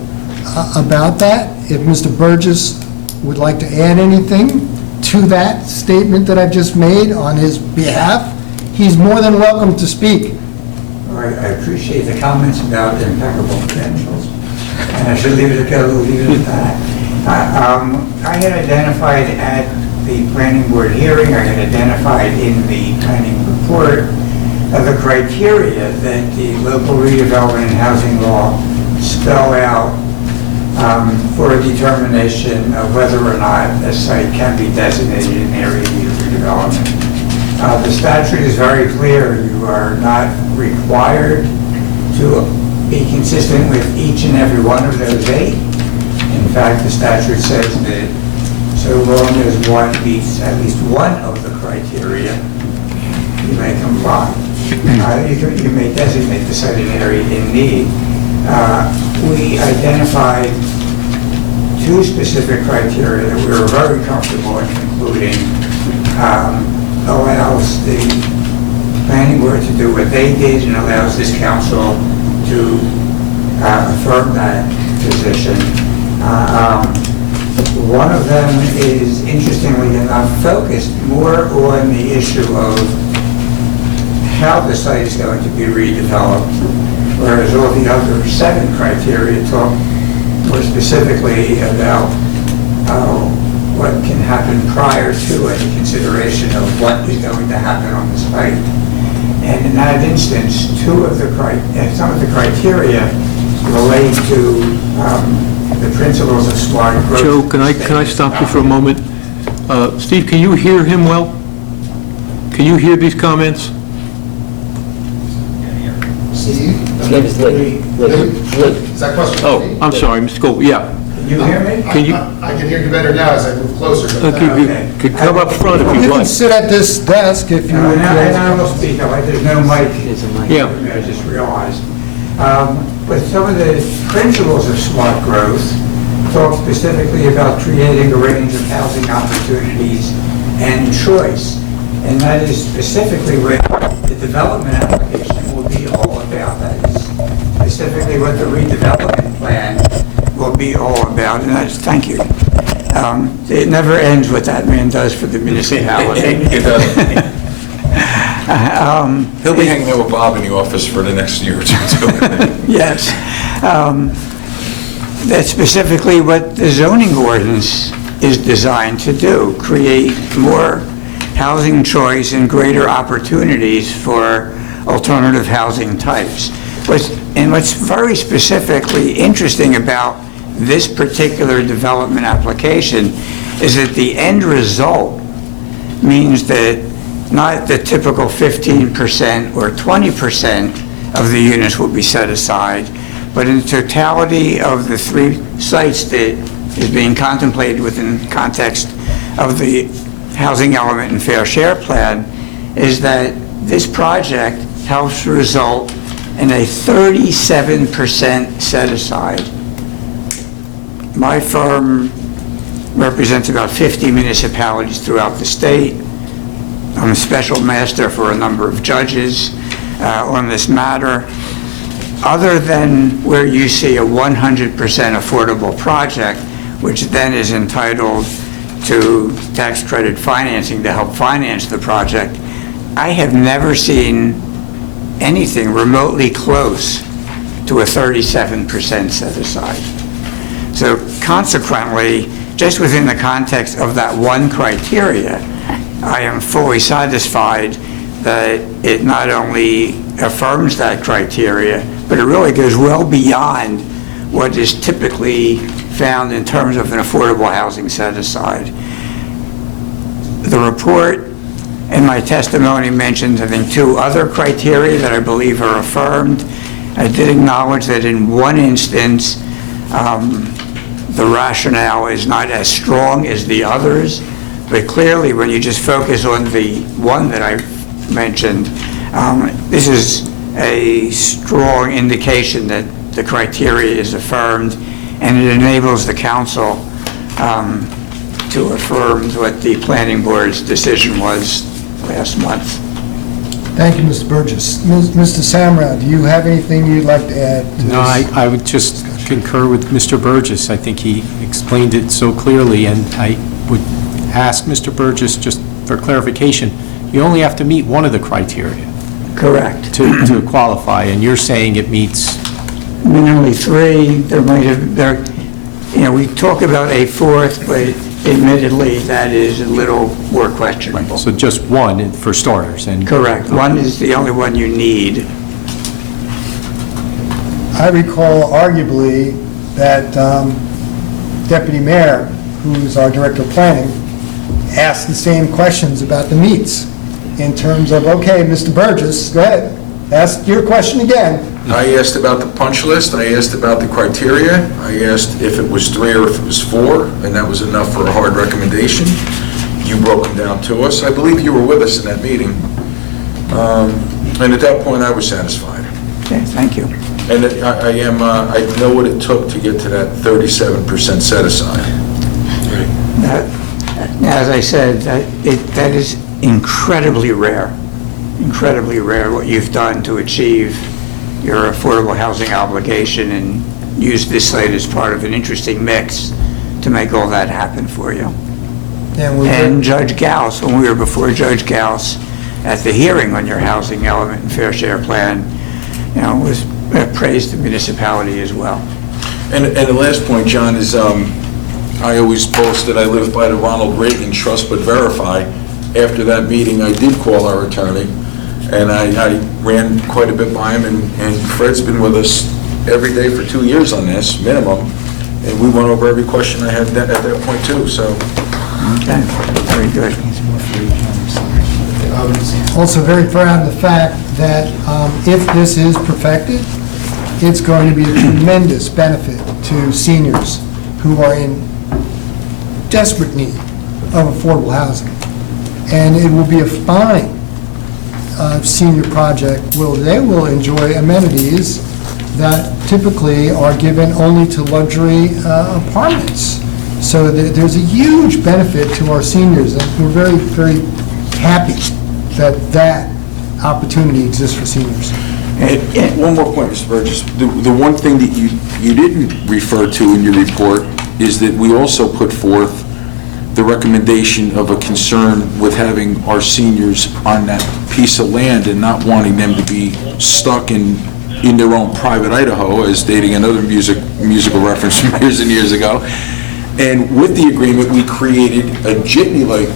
about that. If Mr. Burgess would like to add anything to that statement that I've just made on his behalf, he's more than welcome to speak. I appreciate the comments about impeccable credentials, and I should leave it at that. I had identified at the planning board hearing, I had identified in the planning report the criteria that the local redevelopment and housing law spell out for a determination of whether or not a site can be designated an area in need of redevelopment. The statute is very clear. You are not required to be consistent with each and every one of those 8. In fact, the statute says that so long as one meets at least one of the criteria, you may comply. You may designate the site an area in need. We identified 2 specific criteria that we were very comfortable in concluding allows the planning board to do what they did and allows this council to affirm that position. One of them is, interestingly enough, focused more on the issue of how the site is going to be redeveloped, whereas all the other 7 criteria talk more specifically about what can happen prior to any consideration of what is going to happen on the site. And in that instance, some of the criteria relate to the principles of smart growth. Joe, can I stop you for a moment? Steve, can you hear him well? Can you hear these comments? Steve? His name is Lee. Is that question for Oh, me? I'm sorry, Mr. Cole, yeah. Can you hear me? Can you, I can hear you better now as I move closer. but- you could come up front if You you'd can like. sit at this desk if you would. And I will speak, there's no mic. There's a mic. Yeah. I just realized. But some of the principles of smart growth talk specifically about creating a range of housing opportunities and choice. And that is specifically what the development application will be all about. That is specifically what the redevelopment plan will be all about. And that's, thank you. It never ends what that man does for the municipality. It doesn't. He'll be hanging out with Bob in the office for the next year or two, too. Yes. That's specifically what the zoning ordinance is designed to do, create more housing choice and greater opportunities for alternative housing types. What's very specifically interesting about this particular development application is that the end result means that not the typical 15% or 20% of the units will be set aside, but in the totality of the 3 sites that is being contemplated within the context of the housing element and fair share plan, is that this project helps result in a 37% set aside. My firm represents about 50 municipalities throughout the state. I'm a special master for a number of judges on this matter. Other than where you see a 100% affordable project, which then is entitled to tax credit financing to help finance the project, I have never seen anything remotely close to a 37% set aside. So consequently, just within the context of that one criteria, I am fully satisfied that it not only affirms that criteria, but it really goes well beyond what is typically found in terms of an affordable housing set aside. The report and my testimony mentions, I think, 2 other criteria that I believe are affirmed. I did acknowledge that in one instance, the rationale is not as strong as the others, but clearly when you just focus on the one that I mentioned, this is a strong indication that the criteria is affirmed, and it enables the council to affirm what the planning board's decision was last month. Thank you, Mr. Burgess. Mr. Samra, do you have anything you'd like to add to No, this? I would just concur with Mr. Burgess. I think he explained it so clearly, and I would ask Mr. Burgess, just for clarification, you only have to meet one of the criteria Correct. to qualify, and you're saying it meets, Minimally 3, there might have, we talk about a 4th, but admittedly, that is a little more questionable. so just one for starters, and... Correct. One is the only one you need. I recall arguably that Deputy Mayor, who's our Director of Planning, asked the same questions about the meets in terms of, okay, Mr. Burgess, go ahead, ask your question again. I asked about the punch list, I asked about the criteria, I asked if it was 3 or if it was 4, and that was enough for a hard recommendation. You broke them down to us. I believe you were with us in that meeting. And at that point, I was satisfied. Okay, thank you. And I know what it took to get to that 37% set aside. As I said, that is incredibly rare what you've done to achieve your affordable housing obligation and use this site as part of an interesting mix to make all that happen for you. And And Judge Gauss, when we were before Judge Gauss, at the hearing on your housing element and fair share plan, was praised the municipality as well. And the last point, John, is I always boast that I live by the Ronald Reagan Trust But Verify. After that meeting, I did call our attorney, and I ran quite a bit by him, and Fred's been with us every day for 2 years on this, minimum, and we went over every question I had at that point, too, so. Okay, very good. Also very proud of the fact that if this is perfected, it's going to be a tremendous benefit to seniors who are in desperate need of affordable housing. And it will be a fine senior project. They will enjoy amenities that typically are given only to luxury apartments. So there's a huge benefit to our seniors, and we're very, very happy that that opportunity exists for seniors. And one more point, Mr. Burgess. The one thing that you didn't refer to in your report is that we also put forth the recommendation of a concern with having our seniors on that piece of land and not wanting them to be stuck in their own private Idaho, as stating another musical reference from years and years ago. And with the agreement, we created a jitney-like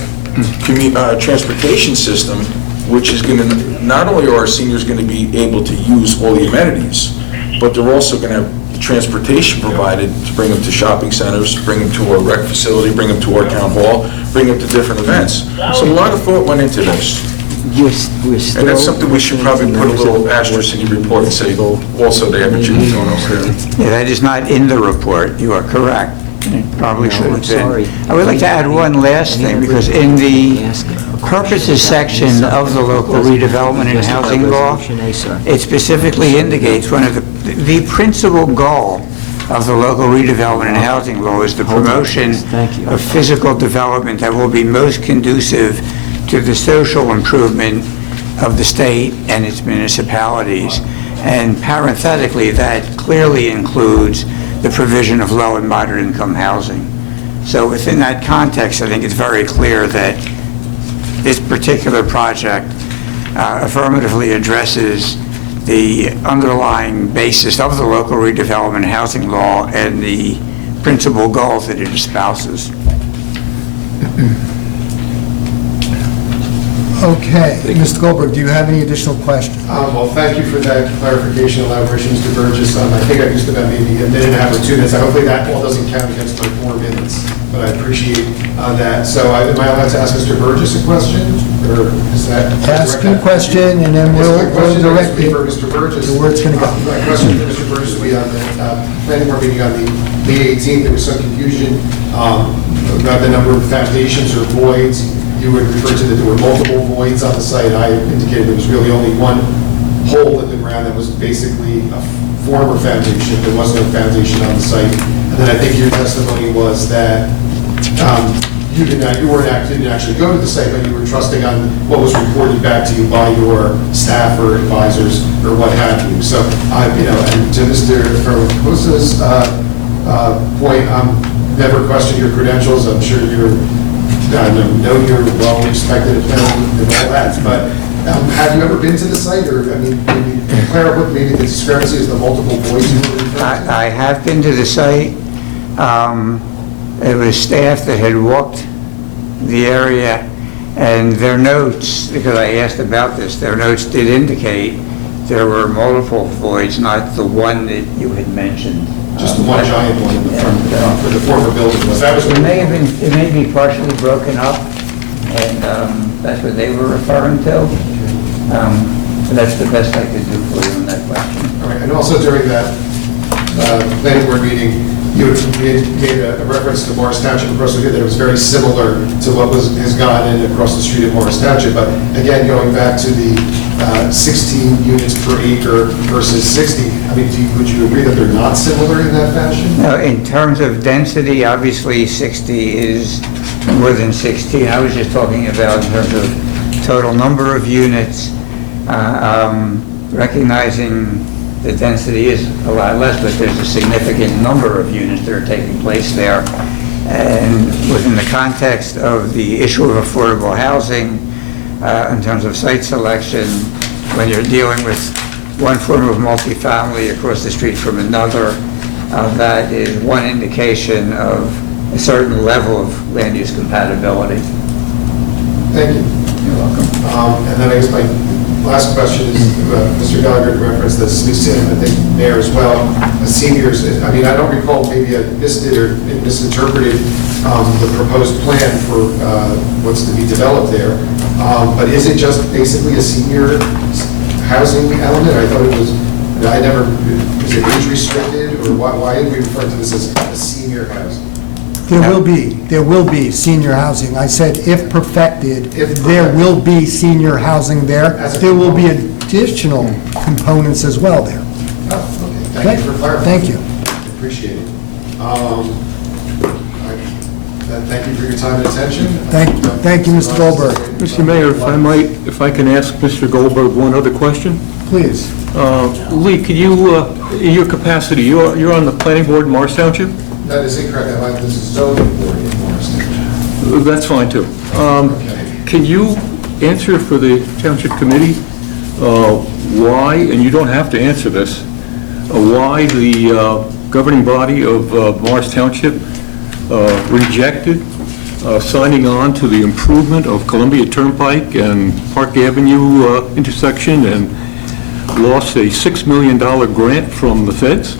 transportation system, which is going to, not only are our seniors going to be able to use all the amenities, but they're also going to have transportation provided to bring them to shopping centers, bring them to our rec facility, bring them to our town hall, bring them to different events. So a lot of thought went into this. And that's something we should probably put a little asterisk in your report and say, also they have a jitney going over there. Yeah, that is not in the report. You are correct. It probably should have been. I would like to add one last thing, because in the purposes section of the local redevelopment and housing law, it specifically indicates one of the principal goal of the local redevelopment and housing law is the promotion of physical development that will be most conducive to the social improvement of the state and its municipalities. And parenthetically, that clearly includes the provision of low and moderate income housing. So within that context, I think it's very clear that this particular project affirmatively addresses the underlying basis of the local redevelopment and housing law and the principal goals that it espouses. Okay, Mr. Goldberg, do you have any additional questions? Well, thank you for that clarification and elaboration, Mr. Burgess. I think I used about maybe a minute and a half or 2 minutes. Hopefully that all doesn't count against my 4 minutes, but I appreciate that. So am I allowed to ask Mr. Burgess a question, or is that? Ask your question, and then we'll direct it for Mr. Burgess. to where it's going to go. My question for Mr. Burgess will be on the planning board meeting on the May 18th. There was some confusion about the number of foundations or voids. You would refer to that there were multiple voids on the site. I indicated there was really only one hole in the ground that was basically a former foundation. There was no foundation on the site. And then I think your testimony was that you didn't actually go to the site, but you were trusting on what was reported back to you by your staff or advisors or what have you. So, and to Mr. Ferracosa's point, never question your credentials. I'm sure I know you're well-respected and all that, but have you ever been to the site, or, can you clarify what maybe the discrepancy is, the multiple voids you were referring to? I have been to the site. It was staff that had walked the area, and their notes, because I asked about this, their notes did indicate there were multiple voids, not the one that you had mentioned. Just the one giant one in the front for the former building. It may be partially broken up, and that's what they were referring to. So that's the best I could do for you on that question. All right, and also during that planning board meeting, you made a reference to Morris Township across the street, that it was very similar to what has gone in across the street at Morris Township. But again, going back to the 16 units per acre versus 60, would you agree that they're not similar in that fashion? No, in terms of density, obviously 60 is more than 16. I was just talking about in terms of total number of units, recognizing the density is a lot less, but there's a significant number of units that are taking place there. And within the context of the issue of affordable housing, in terms of site selection, when you're dealing with one form of multifamily across the street from another, that is one indication of a certain level of land use compatibility. Thank you. You're welcome. And then I guess my last question is, Mr. Gallagher referenced this, I think Mayor as well, seniors. I mean, I don't recall, maybe I missed it or misinterpreted the proposed plan for what's to be developed there. But is it just basically a senior housing element? I thought it was, I never, is it age restricted, or why did we refer to this as a senior housing? There will be senior housing. I said if perfected, there will be senior housing there. There will be additional components as well there. Oh, okay, thank you for clarifying. Thank you. Appreciate it. Thank you for your time and attention. Thank you, Mr. Goldberg. Mr. Mayor, if I can ask Mr. Goldberg one other question? Please. Lee, can you, in your capacity, you're on the planning board in Morris Township? That is incorrect. This is zoning board in Morris. That's fine, too. Okay. Can you answer for the township committee why, and you don't have to answer this, why the governing body of Morris Township rejected signing on to the improvement of Columbia Turnpike and Park Avenue intersection and lost a $6 million grant from the feds?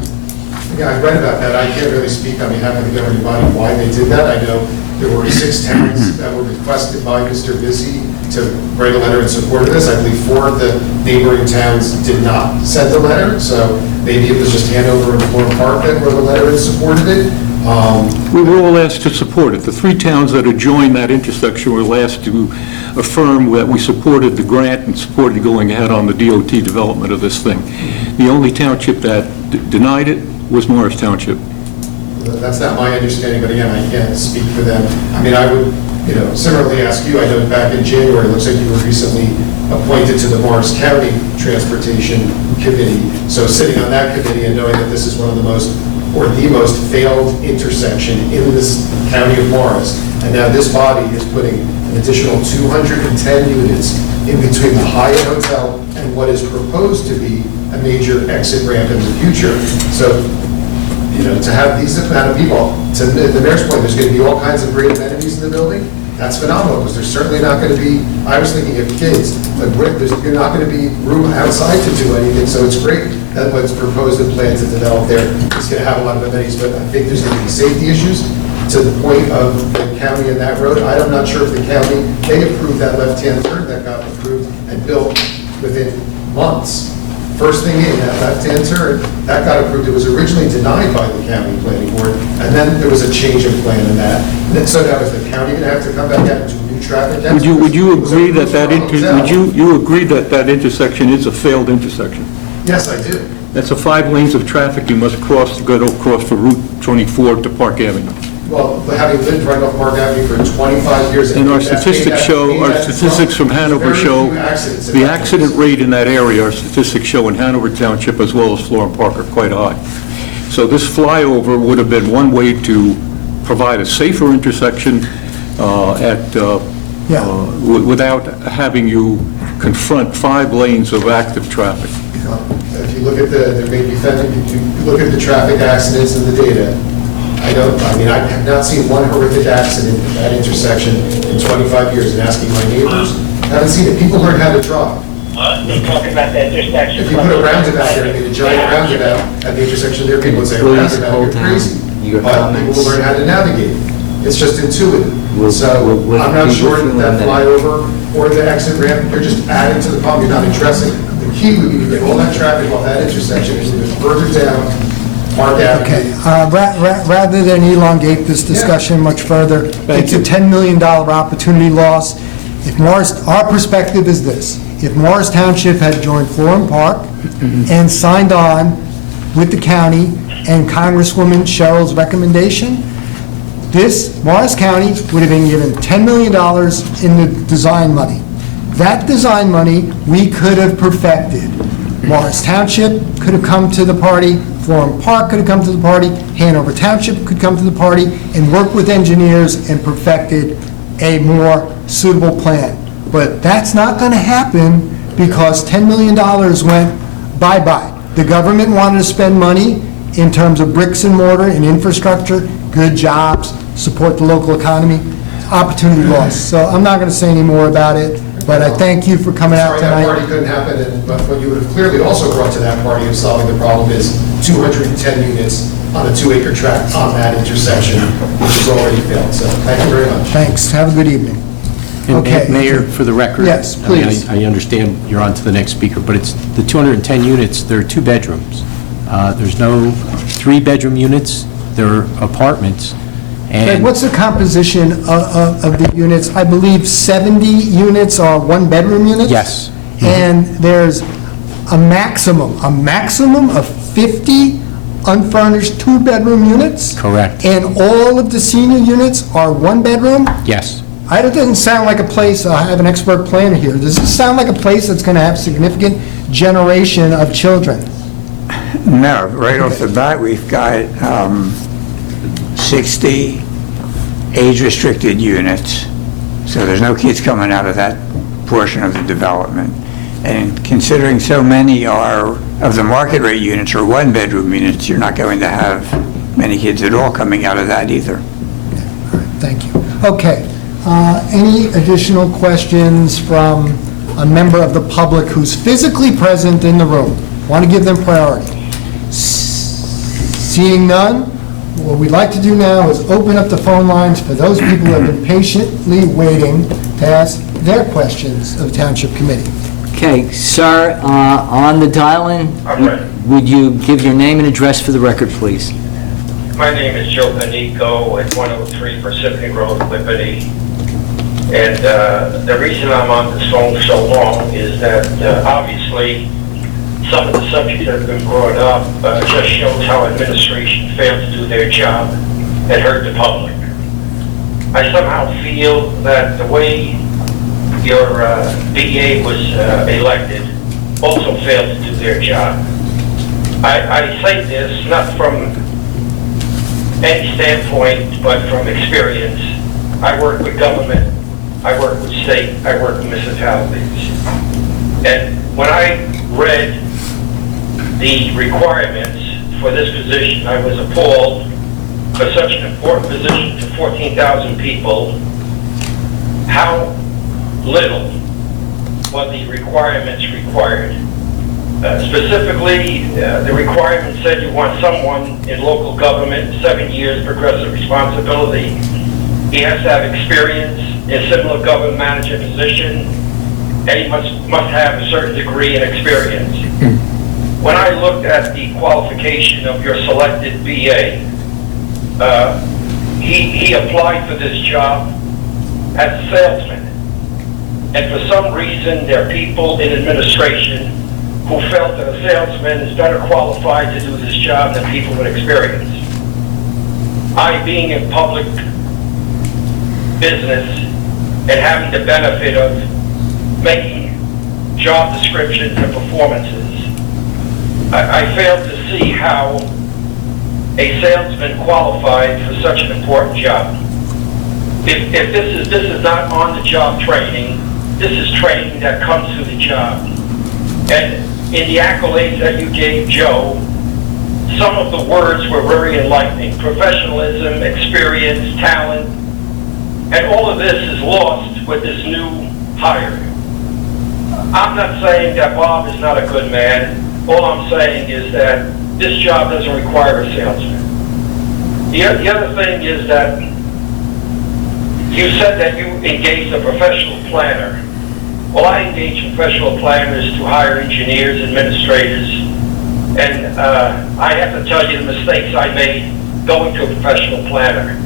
Yeah, I read about that. I can't really speak on behalf of the governing body why they did that. I know there were 6 towns that were requested by Mr. Busy to write a letter in support of this. I believe 4 of the neighboring towns did not send a letter, so maybe it was just Hanover and Florham Park that wrote a letter in support of it. We were all asked to support it. The 3 towns that adjoin that intersection were asked to affirm that we supported the grant and supported going ahead on the DOT development of this thing. The only township that denied it was Morris Township. That's not my understanding, but again, I can't speak for them. I mean, I would, similarly ask you, I know back in January, it looks like you were recently appointed to the Morris County Transportation Committee. So sitting on that committee and knowing that this is one of the most, or the most failed intersection in this county of Morris, and now this body is putting an additional 210 units in between the Hyatt Hotel and what is proposed to be a major exit ramp in the future. So, to have these amount of people, to the mayor's point, there's going to be all kinds of great amenities in the building. That's phenomenal, because there's certainly not going to be, I was thinking of kids, but there's not going to be room outside to do anything, so it's great that what's proposed and planned to develop there is going to have a lot of amenities, but I think there's going to be safety issues to the point of the county and that road. I'm not sure if the county, they approved that left-hand turn that got approved and built within months. First thing in, that left-hand turn, that got approved. It was originally denied by the county planning board, and then there was a change in plan in that. And then, so now is the county going to have to come back out and do new traffic counts? Would you agree that that intersection is a failed intersection? Yes, I do. That's a 5 lanes of traffic you must cross to go across for Route 24 to Park Avenue. Well, having lived right off Park Avenue for 25 years. And our statistics from Hanover show, the accident rate in that area, our statistics show in Hanover Township as well as Florham Park are quite high. So this flyover would have been one way to provide a safer intersection without having you confront 5 lanes of active traffic. If you look at if you look at the traffic accidents and the data, I have not seen one horrific accident at that intersection in 25 years, and asking my neighbors, I haven't seen it. People learn how to drive. They're talking about that intersection. If you put a roundabout there, a giant roundabout at the intersection there, people would say, roundabout, you're crazy. But people will learn how to navigate. It's just intuitive. So I'm not sure that flyover or the exit ramp, you're just adding to the problem, you're not addressing. The key would be to get all that traffic off that intersection and move it further down Park Avenue. Okay, rather than elongate this discussion much further, it's a $10 million opportunity loss. If our perspective is this: if Morris Township had joined Florham Park and signed on with the county and Congresswoman Cheryl's recommendation, Morris County would have been given $10 million in the design money. That design money we could have perfected. Morris Township could have come to the party, Florham Park could have come to the party, Hanover Township could come to the party and work with engineers and perfected a more suitable plan. But that's not going to happen because $10 million went bye-bye. The government wanted to spend money in terms of bricks and mortar and infrastructure, good jobs, support the local economy, opportunity lost. So I'm not going to say any more about it, but I thank you for coming out Sorry, that tonight. party couldn't happen, but what you would have clearly also brought to that party of solving the problem is 210 units on a 2-acre tract on that intersection, which has already failed. So thank you very much. Thanks. Have a good evening. And Okay. Mayor, for the record. Yes, I mean, please. I understand you're on to the next speaker, but it's the 210 units, they're 2 bedrooms. There's no 3-bedroom units, they're apartments. Greg, And what's the composition of the units? I believe 70 units are 1-bedroom units? Yes. And there's a maximum of 50 unfurnished 2-bedroom units? Correct. And all of the senior units are 1-bedroom? Yes. It doesn't sound like a place, I have an expert planner here, does this sound like a place that's going to have significant generation of children? No, right off the bat, we've got 60 age-restricted units, so there's no kids coming out of that portion of the development. And considering so many of the market rate units are 1-bedroom units, you're not going to have many kids at all coming out of that either. All right, thank you. Okay. Any additional questions from a member of the public who's physically present in the room? Want to give them priority? Seeing none, what we'd like to do now is open up the phone lines for those people who have been patiently waiting to ask their questions of the Township Committee. Okay, sir, on the dial-in, I'm ready. would you give your name and address for the record, please? My name is Joe Panico at 103 Pacific Road, Liberty. And the reason I'm on this phone so long is that obviously some of the subjects that have been brought up just shows how administration failed to do their job and hurt the public. I somehow feel that the way your BA was elected also failed to do their job. I say this not from any standpoint, but from experience. I work with government, I work with state, I work with municipalities. And when I read the requirements for this position, I was appalled for such an important position to 14,000 people, how little what the requirements required. Specifically, the requirement said you want someone in local government, 7 years progressive responsibility. He has to have experience in similar government manager position, and he must have a certain degree in experience. When I looked at the qualification of your selected BA, he applied for this job as a salesman. And for some reason, there are people in administration who felt that a salesman is better qualified to do this job than people with experience. I, being in public business and having the benefit of making job descriptions and performances, I failed to see how a salesman qualified for such an important job. If this is not on-the-job training, this is training that comes through the job. And in the accolades that you gave Joe, some of the words were very enlightening. Professionalism, experience, talent, and all of this is lost with this new hire. I'm not saying that Bob is not a good man. All I'm saying is that this job doesn't require a salesman. The other thing is that you said that you engaged a professional planner. Well, I engage professional planners to hire engineers, administrators, and I have to tell you the mistakes I made going to a professional planner.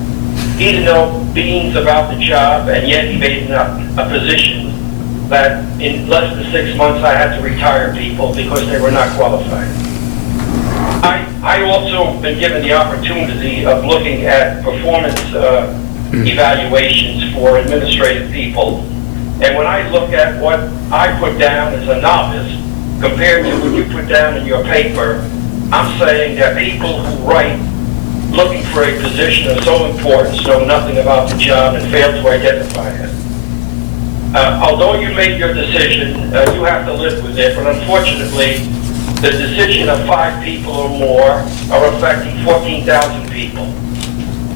He didn't know beans about the job, and yet he made a position that in less than 6 months I had to retire people because they were not qualified. I also been given the opportunity of looking at performance evaluations for administrative people. And when I look at what I put down as a novice compared to what you put down in your paper, I'm saying that people who write looking for a position of so importance know nothing about the job and fail to identify it. although you made your decision, you have to live with it, but unfortunately, the decision of 5 people or more are affecting 14,000 people.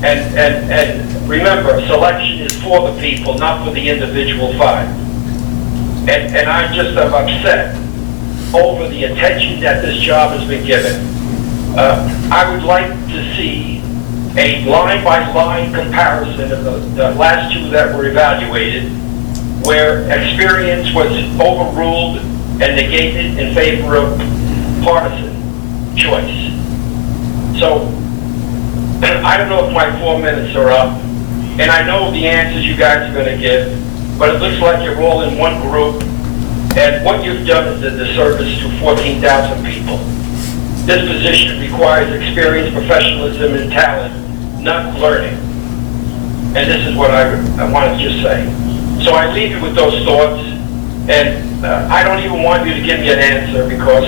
And remember, selection is for the people, not for the individual 5. And I just am upset over the attention that this job has been given. I would like to see a line-by-line comparison of the last 2 that were evaluated, where experience was overruled and negated in favor of partisan choice. So, I don't know if my 4 minutes are up, and I know the answers you guys are going to give, but it looks like you're all in one group, and what you've done is a disservice to 14,000 people. This position requires experience, professionalism, and talent, not learning. And this is what I want to just say. So I leave you with those thoughts, and I don't even want you to give me an answer, because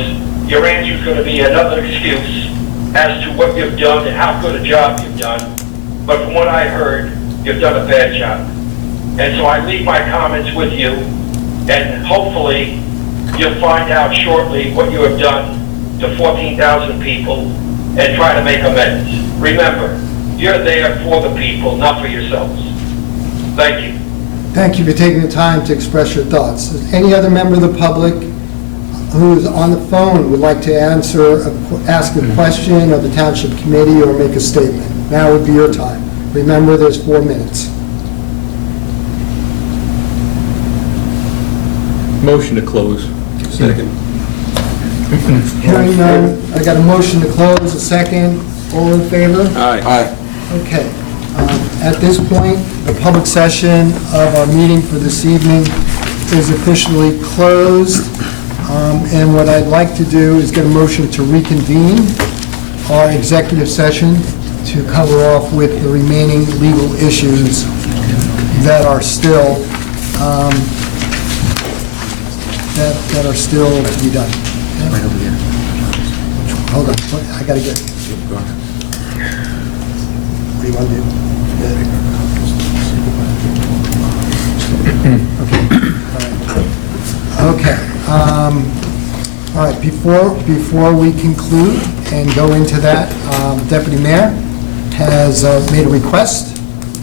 your answer is going to be another excuse as to what you've done and how good a job you've done. But from what I heard, you've done a bad job. And so I leave my comments with you, and hopefully you'll find out shortly what you have done to 14,000 people and try to make amends. Remember, you're there for the people, not for yourselves. Thank you. Thank you for taking the time to express your thoughts. Does any other member of the public who's on the phone would like to ask a question of the Township Committee or make a statement? Now would be your time. Remember, there's 4 minutes. Motion to close. Second. Hearing none, I got a motion to close, a second. All in favor? Aye. Okay. At this point, the public session of our meeting for this evening is officially closed. And what I'd like to do is get a motion to reconvene our executive session to cover off with the remaining legal issues that are still that are still to be done. Right over here. Hold on, I gotta get. What do you want to do? Okay. All right, before we conclude and go into that, Deputy Mayor has made a request,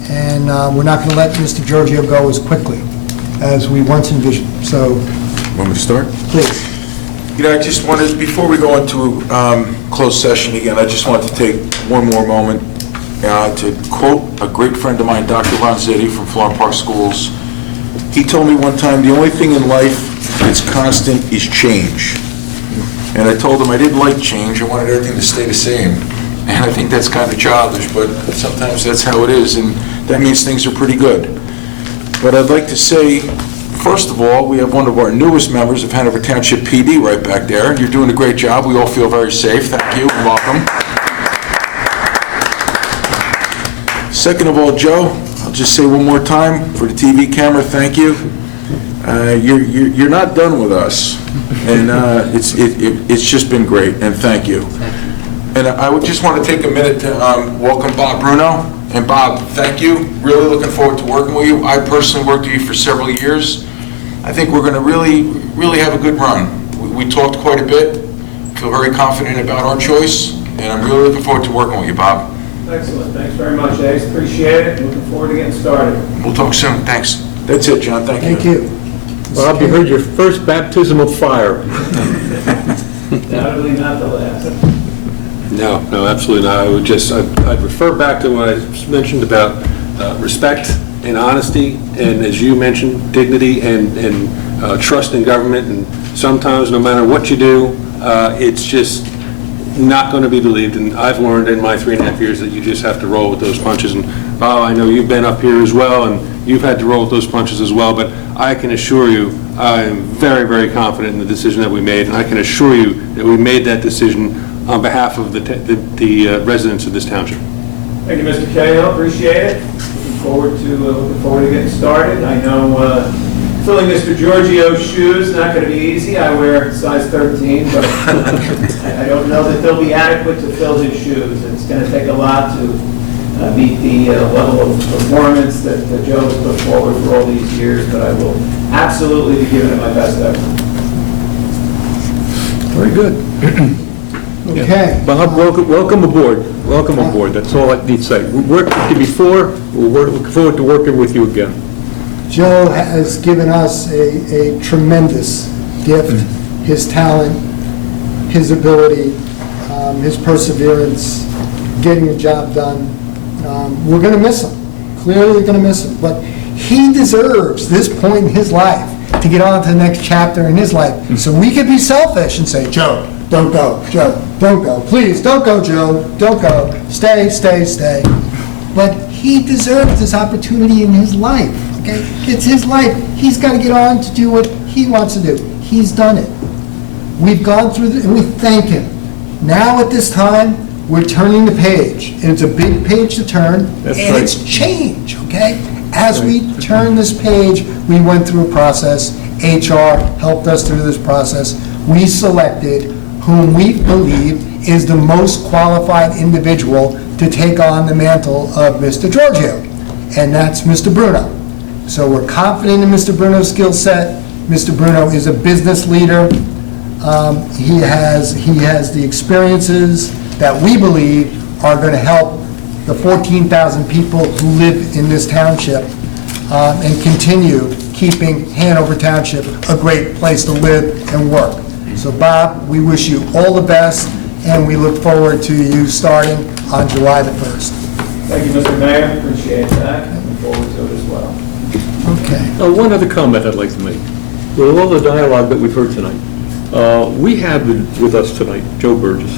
and we're not going to let Mr. Giorgio go as quickly as we once envisioned. So, Want me to start? please. You know, I just wanted, before we go into closed session again, I just wanted to take one more moment to quote a great friend of mine, Dr. Ronzetti from Florham Park Schools. He told me one time, the only thing in life that's constant is change. And I told him I didn't like change, I wanted everything to stay the same. And I think that's kind of childish, but sometimes that's how it is, and that means things are pretty good. But I'd like to say, first of all, we have one of our newest members of Hanover Township PD right back there. You're doing a great job. We all feel very safe. Thank you and welcome. Second of all, Joe, I'll just say one more time for the TV camera, thank you. You're not done with us, and it's just been great, and thank you. And I would just want to take a minute to welcome Bob Bruno. And Bob, thank you. Really looking forward to working with you. I personally worked with you for several years. I think we're going to really have a good run. We talked quite a bit. Feel very confident about our choice, and I'm really looking forward to working with you, Bob. Excellent. Thanks very much, Ace. Appreciate it. Looking forward to getting started. We'll talk soon. Thanks. That's it, John. Thank you. Thank you. Bob, you heard your first baptism of fire. Undoubtedly not the last. No, absolutely not. I'd refer back to what I mentioned about respect and honesty, and as you mentioned, dignity and trust in government. And sometimes, no matter what you do, it's just not going to be believed. And I've learned in my 3.5 years that you just have to roll with those punches. And Bob, I know you've been up here as well, and you've had to roll with those punches as well. But I can assure you, I am very, very confident in the decision that we made, and I can assure you that we made that decision on behalf of the residents of this township. Thank you, Mr. Cahill. Appreciate it. Looking forward to getting started. I know filling Mr. Giorgio's shoes is not going to be easy. I wear size 13, but I don't know that they'll be adequate to fill his shoes. It's going to take a lot to meet the level of performance that Joe has put forward for all these years, but I will absolutely be giving it my best effort. Very good. Okay. Bob, welcome aboard. Welcome aboard. That's all I need to say. We worked with you before. We're looking forward to working with you again. Joe has given us a tremendous gift, his talent, his ability, his perseverance, getting the job done. We're going to miss him, clearly going to miss him, but he deserves this point in his life to get on to the next chapter in his life. So we could be selfish and say, Joe, don't go, Joe, don't go, please, don't go, Joe, don't go, stay, stay, stay. But he deserves this opportunity in his life, okay? It's his life. He's got to get on to do what he wants to do. He's done it. We've gone through it, and we thank him. Now at this time, we're turning the page, and it's a big page to turn, That's and right. it's change, okay? As we turn this page, we went through a process. HR helped us through this process. We selected whom we believe is the most qualified individual to take on the mantle of Mr. Giorgio, and that's Mr. Bruno. So we're confident in Mr. Bruno's skill set. Mr. Bruno is a business leader. He has the experiences that we believe are going to help the 14,000 people who live in this township and continue keeping Hanover Township a great place to live and work. So Bob, we wish you all the best, and we look forward to you starting on July the 1st. Thank you, Mr. Mayor. Appreciate that. Looking forward to it as well. Okay. One other comment I'd like to make. With all the dialogue that we've heard tonight, we have with us tonight Joe Burgess.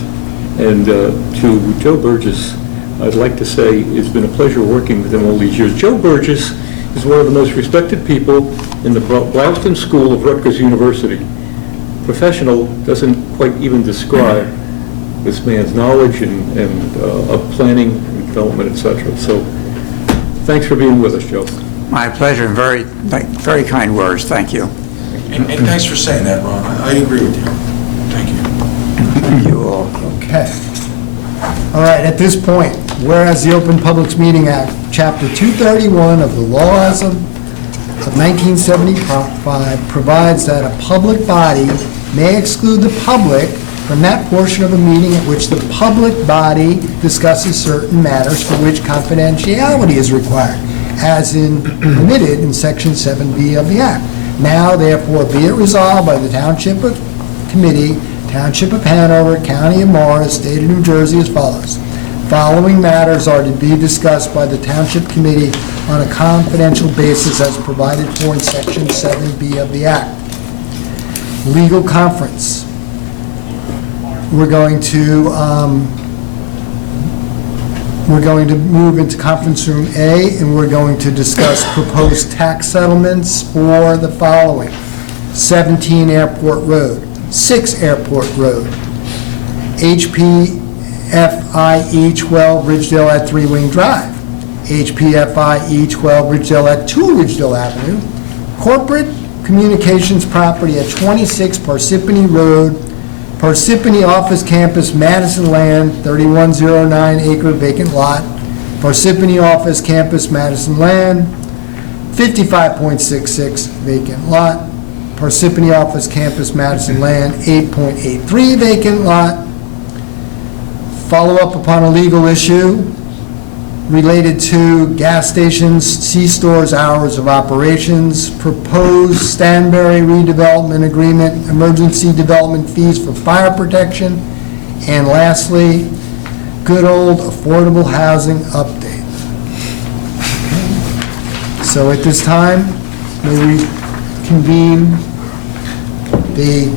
And to Joe Burgess, I'd like to say it's been a pleasure working with him all these years. Joe Burgess is one of the most respected people in the Blauston School of Rutgers University. Professional doesn't quite even describe this man's knowledge and of planning and development, etc. So thanks for being with us, Joe. My pleasure, and very kind words. Thank you. And thanks for saying that, Ron. I agree with you. Thank you. Thank you all. Okay. All right, at this point, whereas the Open Publics Meeting Act, Chapter 231 of the laws of 1975 provides that a public body may exclude the public from that portion of a meeting at which the public body discusses certain matters for which confidentiality is required, as permitted in Section 7B of the Act. Now, therefore, be it resolved by the Township Committee, Township of Hanover, County of Morris, State of New Jersey as follows. Following matters are to be discussed by the Township Committee on a confidential basis as provided for in Section 7B of the Act. Legal conference. We're going to move into conference room A, and we're going to discuss proposed tax settlements for the following: 17 Airport Road, 6 Airport Road, HPFIE 12 Ridgedale at 3 Wing Drive, HPFIE 12 Ridgedale at 2 Ridgedale Avenue, corporate communications property at 26 Parsippany Road, Parsippany Office Campus, Madison Land, 3109 acre vacant lot, Parsippany Office Campus, Madison Land, 55.66 vacant lot, Parsippany Office Campus, Madison Land, 8.83 vacant lot. Follow up upon a legal issue related to gas stations, C-stores, hours of operations, proposed Stanberry redevelopment agreement, emergency development fees for fire protection, and lastly, good old affordable housing update. So at this time, may we convene the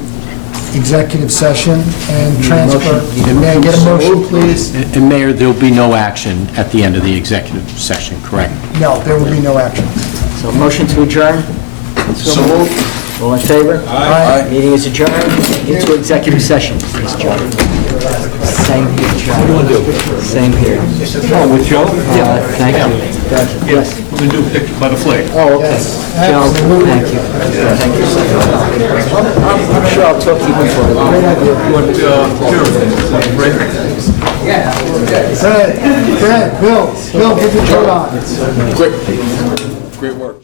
executive session and transfer. May I get a motion, please? And Mayor, there'll be no action at the end of the executive session, correct? No, there will be no action. So motion to adjourn? So moved. All in favor? Aye. Meeting is adjourned into executive session. Ms. Joe. Same here, Joe. What do you want to do? Same here. Oh, with Joe? Thank you. Yes. We're going to do a picture by the flag. Oh, okay. Joe, thank you. Thank you. I'm sure I'll talk to you before. You want, here, right? Good, Bill, get the coat on. Great work.